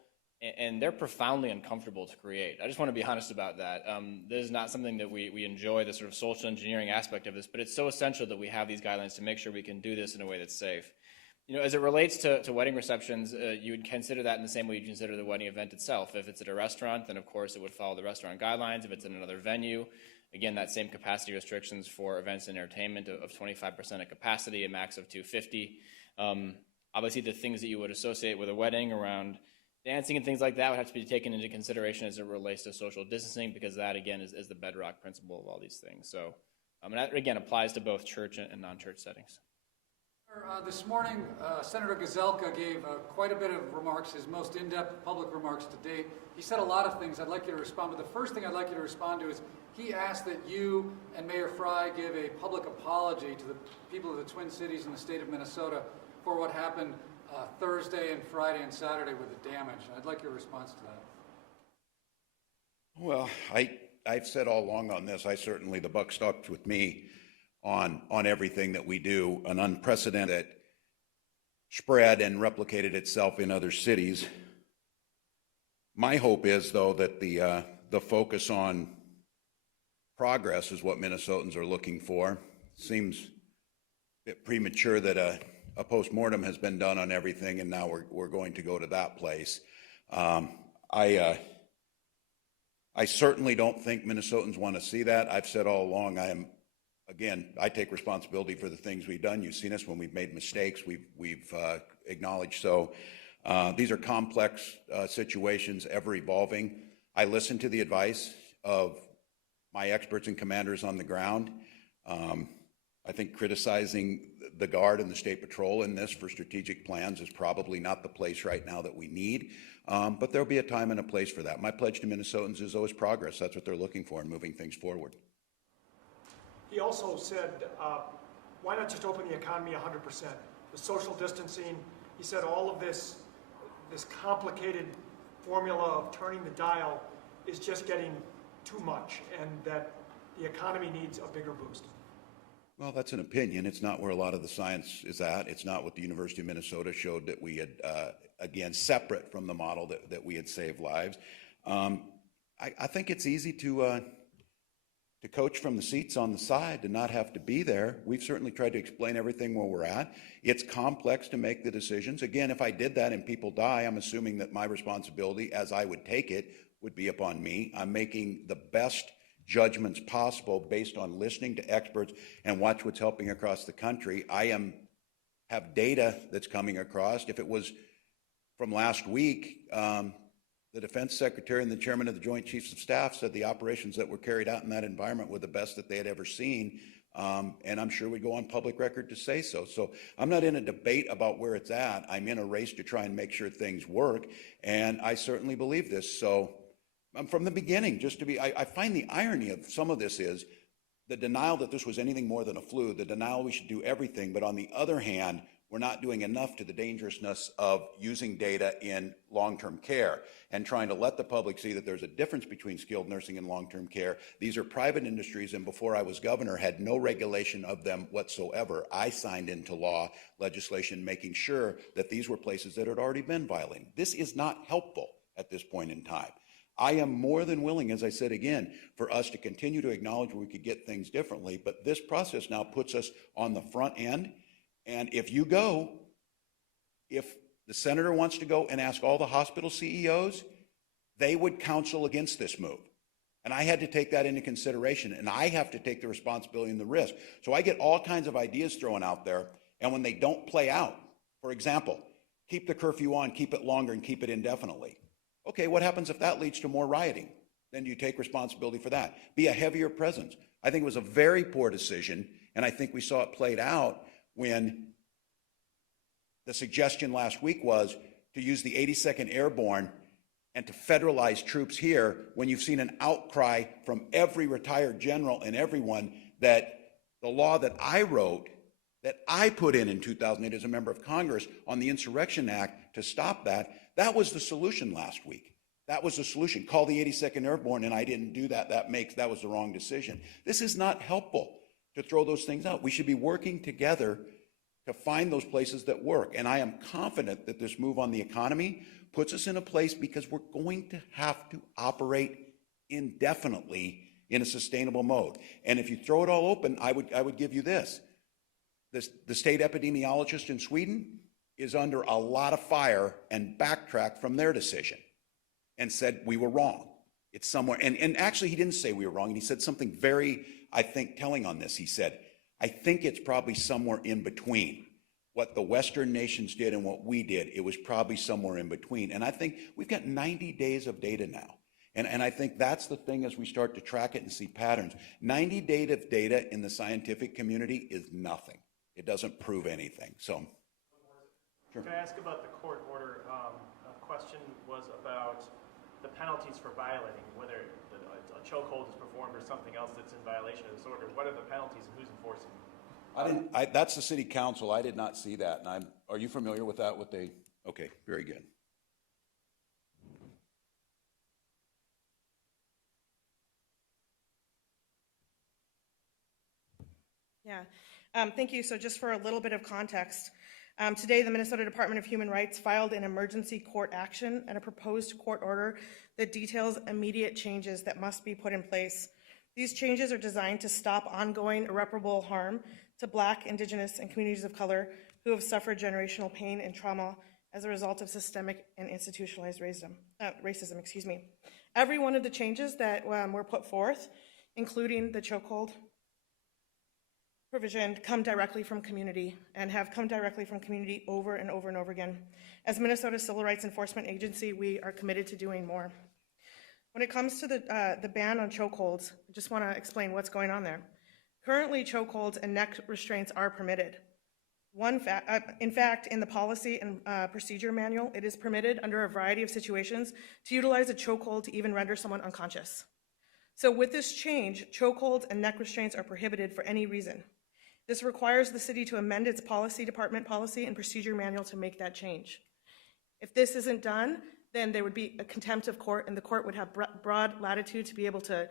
and they're profoundly uncomfortable to create. I just want to be honest about that. This is not something that we enjoy, the sort of social engineering aspect of this, but it's so essential that we have these guidelines to make sure we can do this in a way that's safe. You know, as it relates to wedding receptions, you would consider that in the same way you consider the wedding event itself. If it's at a restaurant, then of course it would follow the restaurant guidelines. If it's in another venue, again, that same capacity restrictions for events and entertainment of 25% of capacity, a max of 250. Obviously, the things that you would associate with a wedding around dancing and things like that would have to be taken into consideration as it relates to social distancing, because that, again, is the bedrock principle of all these things. So, and that, again, applies to both church and non-church settings. This morning, Senator Gazelka gave quite a bit of remarks, his most in-depth public remarks to date. He said a lot of things I'd like you to respond, but the first thing I'd like you to respond to is he asked that you and Mayor Fry give a public apology to the people of the Twin Cities and the state of Minnesota for what happened Thursday and Friday and Saturday with the damage. I'd like your response to that. Well, I've said all along on this, the buck stopped with me on everything that we do. An unprecedented spread and replicated itself in other cities. My hope is, though, that the focus on progress is what Minnesotans are looking for. Seems a bit premature that a postmortem has been done on everything, and now we're going to go to that place. I certainly don't think Minnesotans want to see that. I've said all along, I take responsibility for the things we've done. You've seen us when we've made mistakes. We've acknowledged so. These are complex situations, ever evolving. I listen to the advice of my experts and commanders on the ground. I think criticizing the Guard and the State Patrol in this for strategic plans is probably not the place right now that we need, but there'll be a time and a place for that. My pledge to Minnesotans is always progress. That's what they're looking for in moving things forward. He also said, why not just open the economy 100%? The social distancing, he said all of this complicated formula of turning the dial is just getting too much, and that the economy needs a bigger boost. Well, that's an opinion. It's not where a lot of the science is at. It's not what the University of Minnesota showed that we had, again, separate from the model that we had saved lives. I think it's easy to coach from the seats on the side, to not have to be there. We've certainly tried to explain everything where we're at. It's complex to make the decisions. Again, if I did that and people die, I'm assuming that my responsibility, as I would take it, would be upon me. I'm making the best judgments possible based on listening to experts and watch what's helping across the country. Have data that's coming across. If it was from last week, the Defense Secretary and the Chairman of the Joint Chiefs of Staff said the operations that were carried out in that environment were the best that they had ever seen. And I'm sure we'd go on public record to say so. So I'm not in a debate about where it's at. I'm in a race to try and make sure things work. And I certainly believe this. So from the beginning, I find the irony of some of this is the denial that this was anything more than a flu, the denial we should do everything. But on the other hand, we're not doing enough to the dangerousness of using data in long-term care and trying to let the public see that there's a difference between skilled nursing and long-term care. These are private industries, and before I was governor, had no regulation of them whatsoever. I signed into law legislation making sure that these were places that had already been violating. This is not helpful at this point in time. I am more than willing, as I said again, for us to continue to acknowledge where we could get things differently, but this process now puts us on the front end. And if the senator wants to go and ask all the hospital CEOs, they would counsel against this move. And I had to take that into consideration, and I have to take the responsibility and the risk. So I get all kinds of ideas thrown out there, and when they don't play out, for example, keep the curfew on, keep it longer, and keep it indefinitely. Okay, what happens if that leads to more rioting? Then do you take responsibility for that? Be a heavier presence. I think it was a very poor decision, and I think we saw it played out when the suggestion last week was to use the 82nd Airborne and to federalize troops here, when you've seen an outcry from every retired general and everyone that the law that I wrote, that I put in 2008 as a member of Congress on the Insurrection Act to stop that, that was the solution last week. That was the solution. Call the 82nd Airborne, and I didn't do that. That was the wrong decision. This is not helpful to throw those things out. We should be working together to find those places that work. And I am confident that this move on the economy puts us in a place, because we're going to have to operate indefinitely in a sustainable mode. And if you throw it all open, I would give you this. The state epidemiologist in Sweden is under a lot of fire and backtracked from their decision and said we were wrong. It's somewhere, and actually he didn't say we were wrong, and he said something very, I think, telling on this. He said, I think it's probably somewhere in between what the Western nations did and what we did. It was probably somewhere in between. And I think we've got 90 days of data now. And I think that's the thing as we start to track it and see patterns. 90 days of data in the scientific community is nothing. It doesn't prove anything. So, sure. Can I ask about the court order? A question was about the penalties for violating, whether a chokehold is performed or something else that's in violation of this order. What are the penalties and who's enforcing them? That's the city council. I did not see that. And are you familiar with that? Okay, very good. Yeah, thank you. So just for a little bit of context, today the Minnesota Department of Human Rights filed an emergency court action and a proposed court order that details immediate changes that must be put in place. These changes are designed to stop ongoing irreparable harm to Black, Indigenous, and communities of color who have suffered generational pain and trauma as a result of systemic and institutionalized racism. Every one of the changes that were put forth, including the chokehold provision, come directly from community and have come directly from community over and over and over again. As Minnesota Civil Rights Enforcement Agency, we are committed to doing more. When it comes to the ban on chokeholds, I just want to explain what's going on there. Currently, chokeholds and neck restraints are permitted. In fact, in the policy and procedure manual, it is permitted under a variety of situations to utilize a chokehold to even render someone unconscious. So with this change, chokeholds and neck restraints are prohibited for any reason. This requires the city to amend its department policy and procedure manual to make that change. If this isn't done, then there would be a contempt of court, and the court would have broad latitude to be able to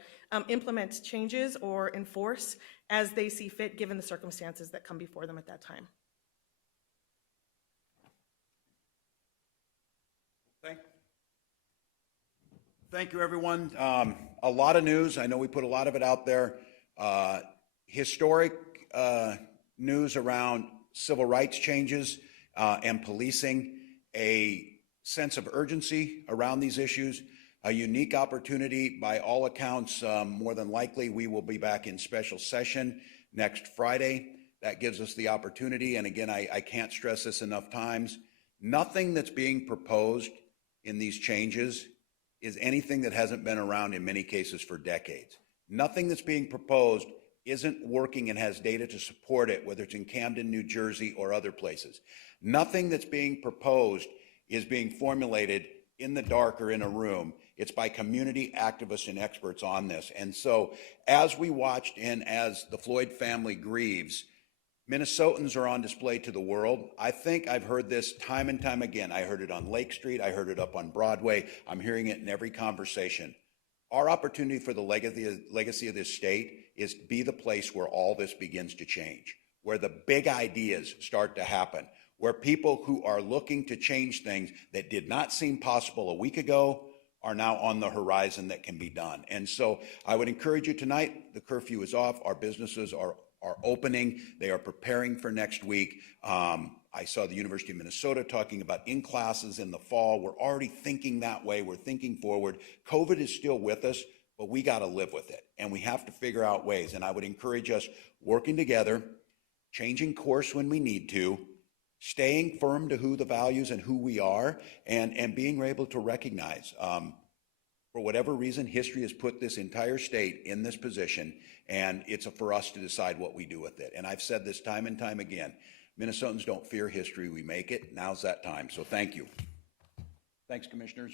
implement changes or enforce as they see fit, given the circumstances that come before them at that time. Thank you, everyone. A lot of news. I know we put a lot of it out there. Historic news around civil rights changes and policing, a sense of urgency around these issues, a unique opportunity. By all accounts, more than likely, we will be back in special session next Friday. That gives us the opportunity. And again, I can't stress this enough times. Nothing that's being proposed in these changes is anything that hasn't been around in many cases for decades. Nothing that's being proposed isn't working and has data to support it, whether it's in Camden, New Jersey, or other places. Nothing that's being proposed is being formulated in the dark or in a room. It's by community activists and experts on this. And so as we watched and as the Floyd family grieves, Minnesotans are on display to the world. I think I've heard this time and time again. I heard it on Lake Street. I heard it up on Broadway. I'm hearing it in every conversation. Our opportunity for the legacy of this state is to be the place where all this begins to change, where the big ideas start to happen, where people who are looking to change things that did not seem possible a week ago are now on the horizon that can be done. And so I would encourage you tonight, the curfew is off. Our businesses are opening. They are preparing for next week. I saw the University of Minnesota talking about in classes in the fall. We're already thinking that way. We're thinking forward. COVID is still with us, but we got to live with it. And we have to figure out ways. And I would encourage us working together, changing course when we need to, staying firm to who the values and who we are, and being able to recognize, for whatever reason, history has put this entire state in this position, and it's for us to decide what we do with it. And I've said this time and time again, Minnesotans don't fear history, we make it. Now's that time, so thank you. Thanks, commissioners.